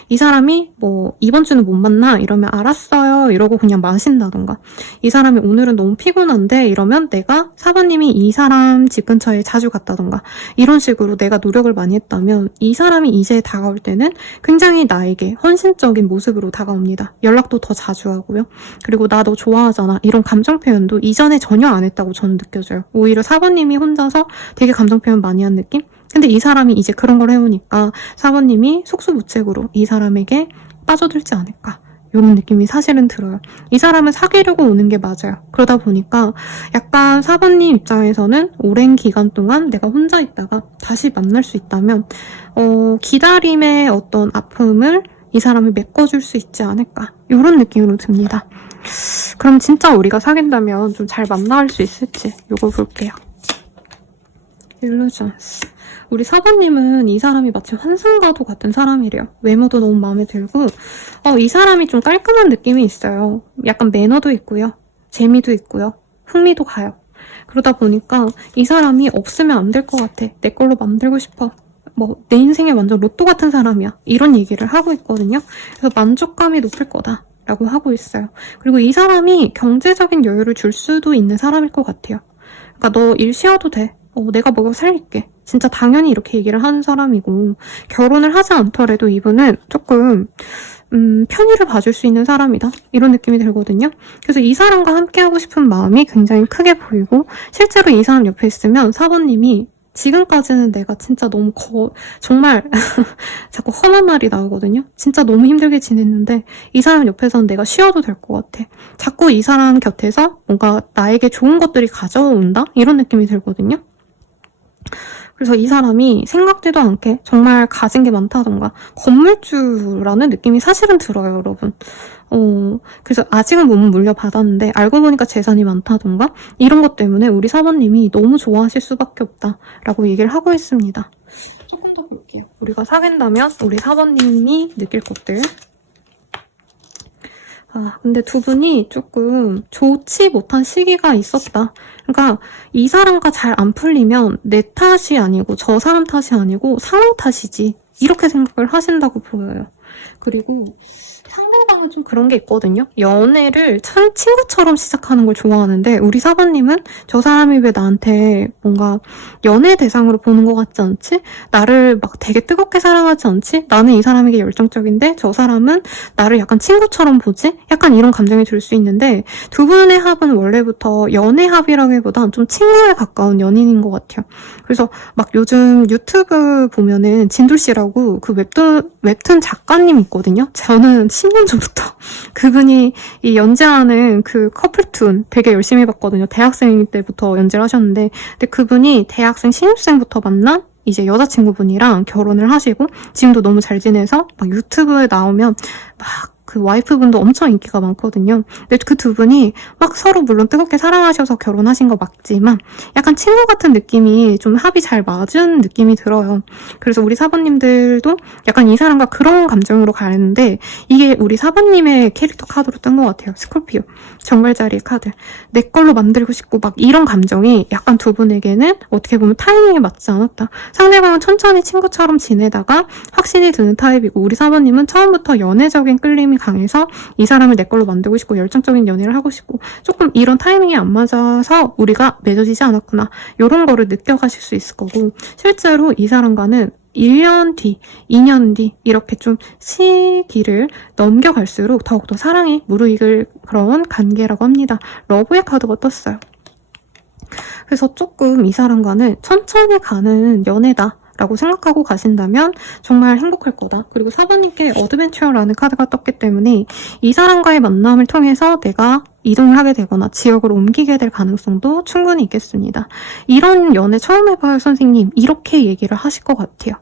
이 사람이 뭐 이번 주는 못 만나 이러면 알았어요 이러고 그냥 마신다던가, 이 사람이 오늘은 너무 피곤한데 이러면 내가 4번님이 이 사람 집 근처에 자주 갔다던가, 이런 식으로 내가 노력을 많이 했다면 이 사람이 이제 다가올 때는 굉장히 나에게 헌신적인 모습으로 다가옵니다. 연락도 더 자주 하고요. 그리고 나 너 좋아하잖아 이런 감정 표현도 이전에 전혀 안 했다고 저는 느껴져요. 오히려 4번님이 혼자서 되게 감정 표현 많이 한 느낌? 근데 이 사람이 이제 그런 걸 해오니까 4번님이 속수무책으로 이 사람에게 빠져들지 않을까, 이런 느낌이 사실은 들어요. 이 사람은 사귀려고 오는 게 맞아요. 그러다 보니까 약간 4번님 입장에서는 오랜 기간 동안 내가 혼자 있다가 다시 만날 수 있다면 기다림의 어떤 아픔을 이 사람이 메꿔줄 수 있지 않을까, 이런 느낌으로 듭니다. 그럼 진짜 우리가 사귄다면 좀 잘 만나갈 수 있을지 이거 볼게요. 일루전스. 우리 4번님은 이 사람이 마치 환상과도 같은 사람이래요. 외모도 너무 마음에 들고 이 사람이 좀 깔끔한 느낌이 있어요. 약간 매너도 있고요. 재미도 있고요. 흥미도 가요. 그러다 보니까 이 사람이 없으면 안 될 것 같아. 내 걸로 만들고 싶어. 뭐 내 인생에 완전 로또 같은 사람이야. 이런 얘기를 하고 있거든요. 그래서 만족감이 높을 거다 라고 하고 있어요. 그리고 이 사람이 경제적인 여유를 줄 수도 있는 사람일 것 같아요. 그러니까 너 일 쉬어도 돼. 내가 먹여 살릴게. 진짜 당연히 이렇게 얘기를 하는 사람이고, 결혼을 하지 않더라도 이분은 조금 편의를 봐줄 수 있는 사람이다, 이런 느낌이 들거든요. 그래서 이 사람과 함께하고 싶은 마음이 굉장히 크게 보이고, 실제로 이 사람 옆에 있으면 4번님이 지금까지는 내가 진짜 너무 정말 자꾸 험한 말이 나오거든요. 진짜 너무 힘들게 지냈는데 이 사람 옆에서는 내가 쉬어도 될 것 같아. 자꾸 이 사람 곁에서 뭔가 나에게 좋은 것들이 가져온다? 이런 느낌이 들거든요. 그래서 이 사람이 생각지도 않게 정말 가진 게 많다던가 건물주라는 느낌이 사실은 들어요, 여러분. 그래서 아직은 몸은 물려받았는데 알고 보니까 재산이 많다던가 이런 것 때문에 우리 4번님이 너무 좋아하실 수밖에 없다라고 얘기를 하고 있습니다. 조금 더 볼게요. 우리가 사귄다면 우리 4번님이 느낄 것들. 근데 두 분이 조금 좋지 못한 시기가 있었다. 그러니까 이 사람과 잘 안 풀리면 내 탓이 아니고 저 사람 탓이 아니고 상황 탓이지, 이렇게 생각을 하신다고 보여요. 그리고 상대방은 좀 그런 게 있거든요. 연애를 참 친구처럼 시작하는 걸 좋아하는데 우리 4번님은 저 사람이 왜 나한테 뭔가 연애 대상으로 보는 것 같지 않지? 나를 막 되게 뜨겁게 사랑하지 않지? 나는 이 사람에게 열정적인데 저 사람은 나를 약간 친구처럼 보지? 약간 이런 감정이 들 수 있는데 두 분의 합은 원래부터 연애 합이라기보단 좀 친구에 가까운 연인인 것 같아요. 그래서 막 요즘 유튜브 보면은 진돌씨라고 그 웹툰 작가님 있거든요. 저는 10년 전부터 그분이 이 연재하는 그 커플툰 되게 열심히 봤거든요. 대학생 때부터 연재를 하셨는데, 근데 그분이 대학생 신입생부터 만난 이제 여자친구분이랑 결혼을 하시고 지금도 너무 잘 지내서 막 유튜브에 나오면 막 그 와이프분도 엄청 인기가 많거든요. 근데 그 두 분이 막 서로 물론 뜨겁게 사랑하셔서 결혼하신 거 맞지만 약간 친구 같은 느낌이 좀 합이 잘 맞은 느낌이 들어요. 그래서 우리 4번님들도 약간 이 사람과 그런 감정으로 가는데 이게 우리 4번님의 캐릭터 카드로 뜬 것 같아요. 스콜피오. 정갈자리의 카드. 내 걸로 만들고 싶고 막 이런 감정이 약간 두 분에게는 어떻게 보면 타이밍에 맞지 않았다. 상대방은 천천히 친구처럼 지내다가 확신이 드는 타입이고 우리 4번님은 처음부터 연애적인 끌림이 강해서 이 사람을 내 걸로 만들고 싶고 열정적인 연애를 하고 싶고 조금 이런 타이밍이 안 맞아서 우리가 맺어지지 않았구나, 이런 거를 느껴가실 수 있을 거고, 실제로 이 사람과는 1년 뒤, 2년 뒤 이렇게 좀 시기를 넘겨갈수록 더욱더 사랑이 무르익을 그런 관계라고 합니다. 러브의 카드가 떴어요. 그래서 조금 이 사람과는 천천히 가는 연애다 라고 생각하고 가신다면 정말 행복할 거다. 그리고 4번님께 어드벤처라는 카드가 떴기 때문에 이 사람과의 만남을 통해서 내가 이동을 하게 되거나 지역을 옮기게 될 가능성도 충분히 있겠습니다. 이런 연애 처음 해봐요 선생님, 이렇게 얘기를 하실 것 같아요.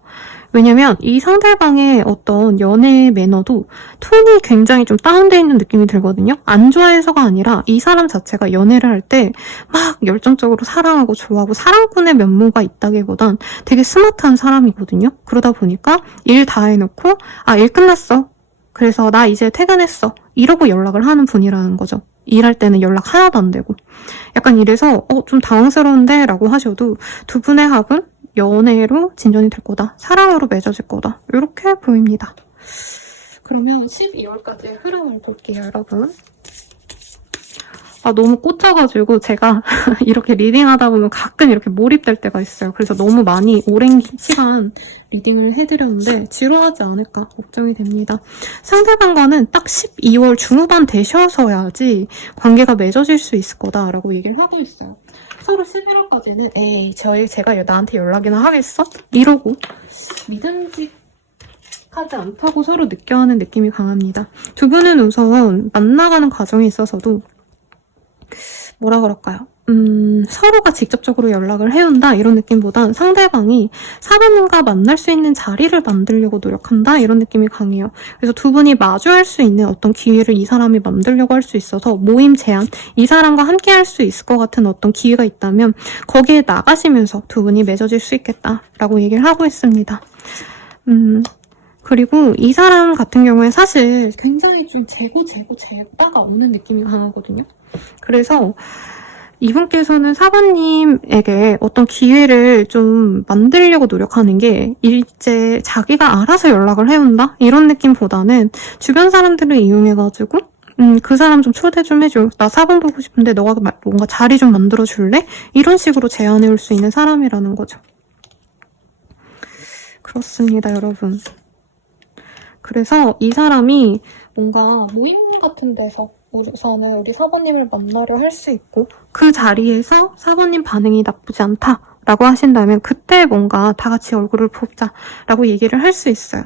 왜냐면 이 상대방의 어떤 연애 매너도 톤이 굉장히 좀 다운되어 있는 느낌이 들거든요. 안 좋아해서가 아니라 이 사람 자체가 연애를 할 때 막 열정적으로 사랑하고 좋아하고 사랑꾼의 면모가 있다기보단 되게 스마트한 사람이거든요. 그러다 보니까 일 다 해놓고 일 끝났어. 그래서 나 이제 퇴근했어. 이러고 연락을 하는 분이라는 거죠. 일할 때는 연락 하나도 안 되고. 약간 이래서 좀 당황스러운데 라고 하셔도 두 분의 합은 연애로 진전이 될 거다. 사랑으로 맺어질 거다. 이렇게 보입니다. 그러면 12월까지의 흐름을 볼게요, 여러분. 너무 꽂혀가지고 제가 이렇게 리딩하다 보면 가끔 이렇게 몰입될 때가 있어요. 그래서 너무 많이 오랜 시간 리딩을 해드렸는데 지루하지 않을까 걱정이 됩니다. 상대방과는 딱 12월 중후반 되셔서야지 관계가 맺어질 수 있을 거다라고 얘기를 하고 있어요. 서로 11월까지는 에이 제가 나한테 연락이나 하겠어? 이러고 믿음직하지 않다고 서로 느껴하는 느낌이 강합니다. 두 분은 우선 만나가는 과정에 있어서도 뭐라 그럴까요? 서로가 직접적으로 연락을 해온다 이런 느낌보단 상대방이 사부님과 만날 수 있는 자리를 만들려고 노력한다 이런 느낌이 강해요. 그래서 두 분이 마주할 수 있는 어떤 기회를 이 사람이 만들려고 할 수 있어서 모임 제안, 이 사람과 함께 할 수 있을 것 같은 어떤 기회가 있다면 거기에 나가시면서 두 분이 맺어질 수 있겠다라고 얘기를 하고 있습니다. 그리고 이 사람 같은 경우에 사실 굉장히 좀 재고가 오는 느낌이 강하거든요. 그래서 이분께서는 사부님에게 어떤 기회를 좀 만들려고 노력하는 게 이제 자기가 알아서 연락을 해온다? 이런 느낌보다는 주변 사람들을 이용해가지고 그 사람 좀 초대 좀 해줘. 나 사분 보고 싶은데 너가 뭔가 자리 좀 만들어줄래? 이런 식으로 제안해올 수 있는 사람이라는 거죠. 그렇습니다, 여러분. 그래서 이 사람이 뭔가 모임 같은 데서 우선은 우리 사부님을 만나려 할 수 있고 그 자리에서 사부님 반응이 나쁘지 않다라고 하신다면 그때 뭔가 다 같이 얼굴을 보자라고 얘기를 할 수 있어요.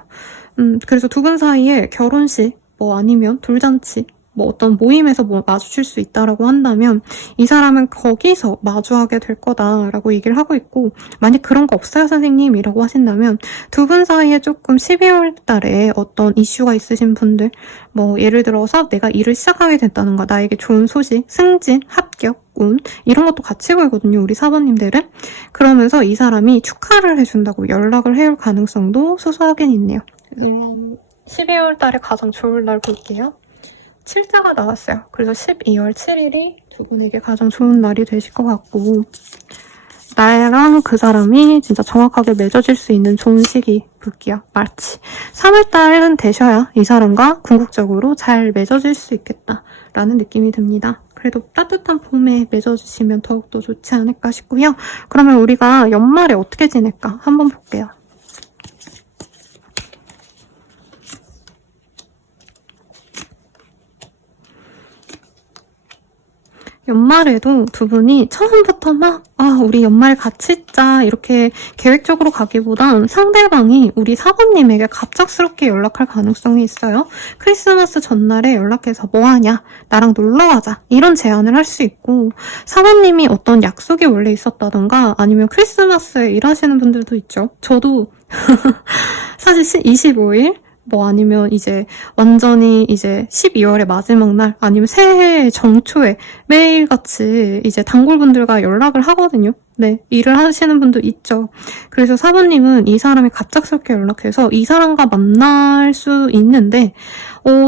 그래서 두 분 사이에 결혼식 아니면 돌잔치 어떤 모임에서 마주칠 수 있다라고 한다면 이 사람은 거기서 마주하게 될 거다라고 얘기를 하고 있고 만약 그런 거 없어요 선생님이라고 하신다면 두 분 사이에 조금 12월 달에 어떤 이슈가 있으신 분들 예를 들어서 내가 일을 시작하게 됐다는가 나에게 좋은 소식, 승진, 합격, 운 이런 것도 같이 보이거든요. 우리 사부님들은. 그러면서 이 사람이 축하를 해준다고 연락을 해올 가능성도 소소하긴 있네요. 12월 달에 가장 좋은 날 볼게요. 7자가 나왔어요. 그래서 12월 7일이 두 분에게 가장 좋은 날이 되실 것 같고 나랑 그 사람이 진짜 정확하게 맺어질 수 있는 좋은 시기 볼게요. 마치 3월달은 되셔야 이 사람과 궁극적으로 잘 맺어질 수 있겠다라는 느낌이 듭니다. 그래도 따뜻한 봄에 맺어주시면 더욱더 좋지 않을까 싶고요. 그러면 우리가 연말에 어떻게 지낼까 한번 볼게요. 연말에도 두 분이 처음부터 우리 연말 같이 있자 이렇게 계획적으로 가기보단 상대방이 우리 사부님에게 갑작스럽게 연락할 가능성이 있어요. 크리스마스 전날에 연락해서 뭐하냐? 나랑 놀러 가자. 이런 제안을 할 수 있고 사부님이 어떤 약속이 원래 있었다던가 아니면 크리스마스에 일하시는 분들도 있죠. 저도 사실 25일 아니면 이제 완전히 이제 12월의 마지막 날 아니면 새해 정초에 매일같이 이제 단골분들과 연락을 하거든요. 네, 일을 하시는 분도 있죠. 그래서 사부님은 이 사람이 갑작스럽게 연락해서 이 사람과 만날 수 있는데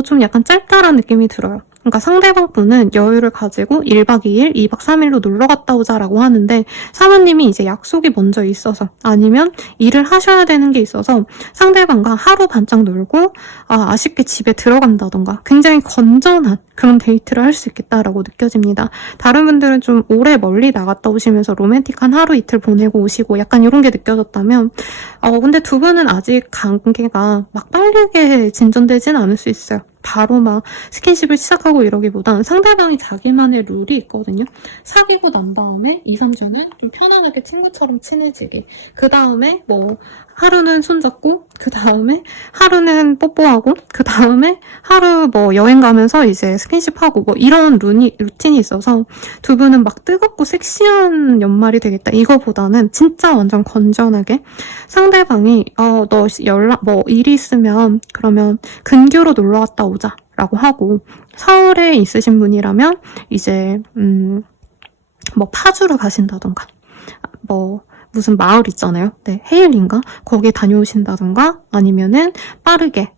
좀 약간 짧다라는 느낌이 들어요. 그러니까 상대방 분은 여유를 가지고 1박 2일, 2박 3일로 놀러 갔다 오자라고 하는데 사모님이 이제 약속이 먼저 있어서 아니면 일을 하셔야 되는 게 있어서 상대방과 하루 반짝 놀고 아쉽게 집에 들어간다던가 굉장히 건전한 그런 데이트를 할 수 있겠다라고 느껴집니다. 다른 분들은 좀 오래 멀리 나갔다 오시면서 로맨틱한 하루 이틀 보내고 오시고 약간 이런 게 느껴졌다면 근데 두 분은 아직 관계가 막 빠르게 진전되진 않을 수 있어요. 바로 스킨십을 시작하고 이러기보단 상대방이 자기만의 룰이 있거든요. 사귀고 난 다음에 2, 3주는 좀 편안하게 친구처럼 친해지기. 그 다음에 하루는 손잡고, 그 다음에 하루는 뽀뽀하고, 그 다음에 하루 여행 가면서 이제 스킨십하고 이런 루틴이 있어서 두 분은 막 뜨겁고 섹시한 연말이 되겠다. 이거보다는 진짜 완전 건전하게 상대방이 너 연락 일이 있으면 그러면 근교로 놀러 갔다 오자 라고 하고 서울에 있으신 분이라면 이제 파주를 가신다던가 무슨 마을 있잖아요. 네, 헤일인가? 거기에 다녀오신다던가 아니면은 빠르게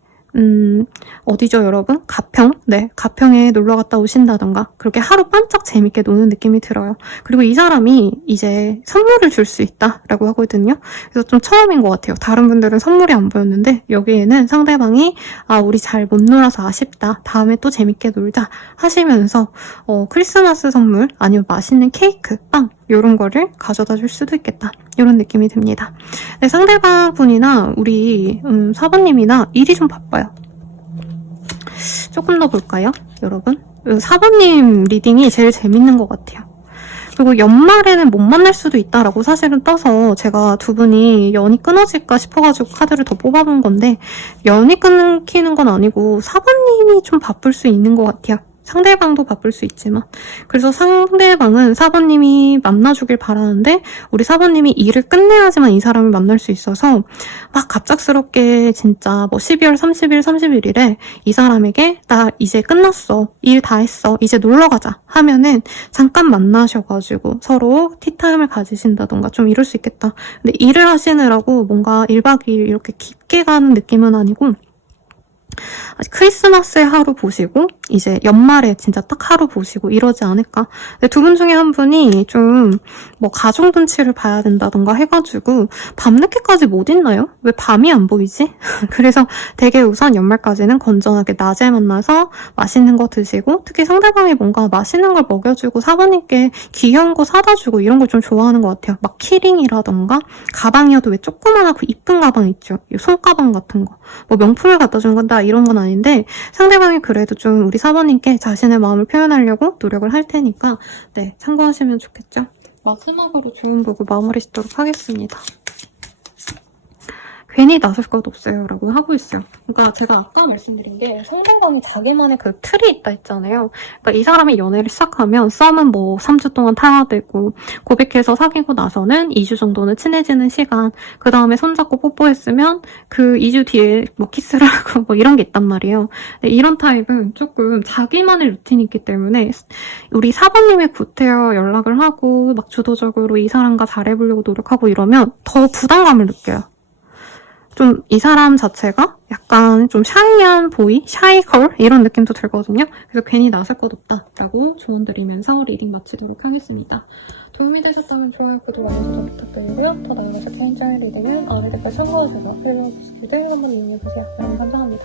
어디죠, 여러분? 가평? 네, 가평에 놀러 갔다 오신다던가 그렇게 하루 반짝 재밌게 노는 느낌이 들어요. 그리고 이 사람이 이제 선물을 줄 수 있다라고 하거든요. 그래서 좀 처음인 것 같아요. 다른 분들은 선물이 안 보였는데 여기에는 상대방이 우리 잘 못 놀아서 아쉽다. 다음에 또 재밌게 놀자 하시면서 크리스마스 선물 아니면 맛있는 케이크, 빵 이런 거를 가져다 줄 수도 있겠다. 이런 느낌이 듭니다. 네, 상대방 분이나 우리 사부님이나 일이 좀 바빠요. 조금 더 볼까요, 여러분? 사부님 리딩이 제일 재밌는 것 같아요. 그리고 연말에는 못 만날 수도 있다라고 사실은 떠서 제가 두 분이 연이 끊어질까 싶어가지고 카드를 더 뽑아본 건데 연이 끊기는 건 아니고 사부님이 좀 바쁠 수 있는 것 같아요. 상대방도 바쁠 수 있지만 그래서 상대방은 사부님이 만나주길 바라는데 우리 사부님이 일을 끝내야지만 이 사람을 만날 수 있어서 막 갑작스럽게 진짜 뭐 12월 30일, 31일에 이 사람에게 나 이제 끝났어. 일 다 했어. 이제 놀러 가자 하면은 잠깐 만나셔가지고 서로 티타임을 가지신다던가 좀 이럴 수 있겠다. 근데 일을 하시느라고 뭔가 1박 2일 이렇게 깊게 가는 느낌은 아니고 크리스마스에 하루 보시고 이제 연말에 진짜 딱 하루 보시고 이러지 않을까. 근데 두 분 중에 한 분이 좀 뭐 가족 눈치를 봐야 된다던가 해가지고 밤늦게까지 못 있나요? 왜 밤이 안 보이지? 그래서 되게 우선 연말까지는 건전하게 낮에 만나서 맛있는 거 드시고 특히 상대방이 뭔가 맛있는 걸 먹여주고 사부님께 귀여운 거 사다 주고 이런 걸 좀 좋아하는 것 같아요. 막 키링이라던가 가방이어도 왜 조그만하고 이쁜 가방 있죠? 손가방 같은 거. 뭐 명품을 갖다 준 건다 이런 건 아닌데 상대방이 그래도 좀 우리 사부님께 자신의 마음을 표현하려고 노력을 할 테니까 네, 참고하시면 좋겠죠? 마지막으로 주문 보고 마무리 짓도록 하겠습니다. 괜히 나설 것 없어요 라고 하고 있어요. 그러니까 제가 아까 말씀드린 게 상대방이 자기만의 그 틀이 있다 했잖아요. 그러니까 이 사람이 연애를 시작하면 썸은 뭐 3주 동안 타야 되고 고백해서 사귀고 나서는 2주 정도는 친해지는 시간 그 다음에 손잡고 뽀뽀했으면 그 2주 뒤에 뭐 키스를 하고 뭐 이런 게 있단 말이에요. 근데 이런 타입은 조금 자기만의 루틴이 있기 때문에 우리 사부님의 구태여 연락을 하고 막 주도적으로 이 사람과 잘해보려고 노력하고 이러면 더 부담감을 느껴요. 좀 이 사람 자체가 약간 좀 샤이한 보이? 샤이걸? 이런 느낌도 들거든요. 그래서 괜히 나설 것 없다라고 조언드리면서 리딩 마치도록 하겠습니다. 도움이 되셨다면 좋아요, 구독, 알림 설정 부탁드리고요. 더 나아가서 개인적인 리딩은 아래 댓글 참고하셔서 필요한 기시들 한번 이용해주세요. 여러분 감사합니다.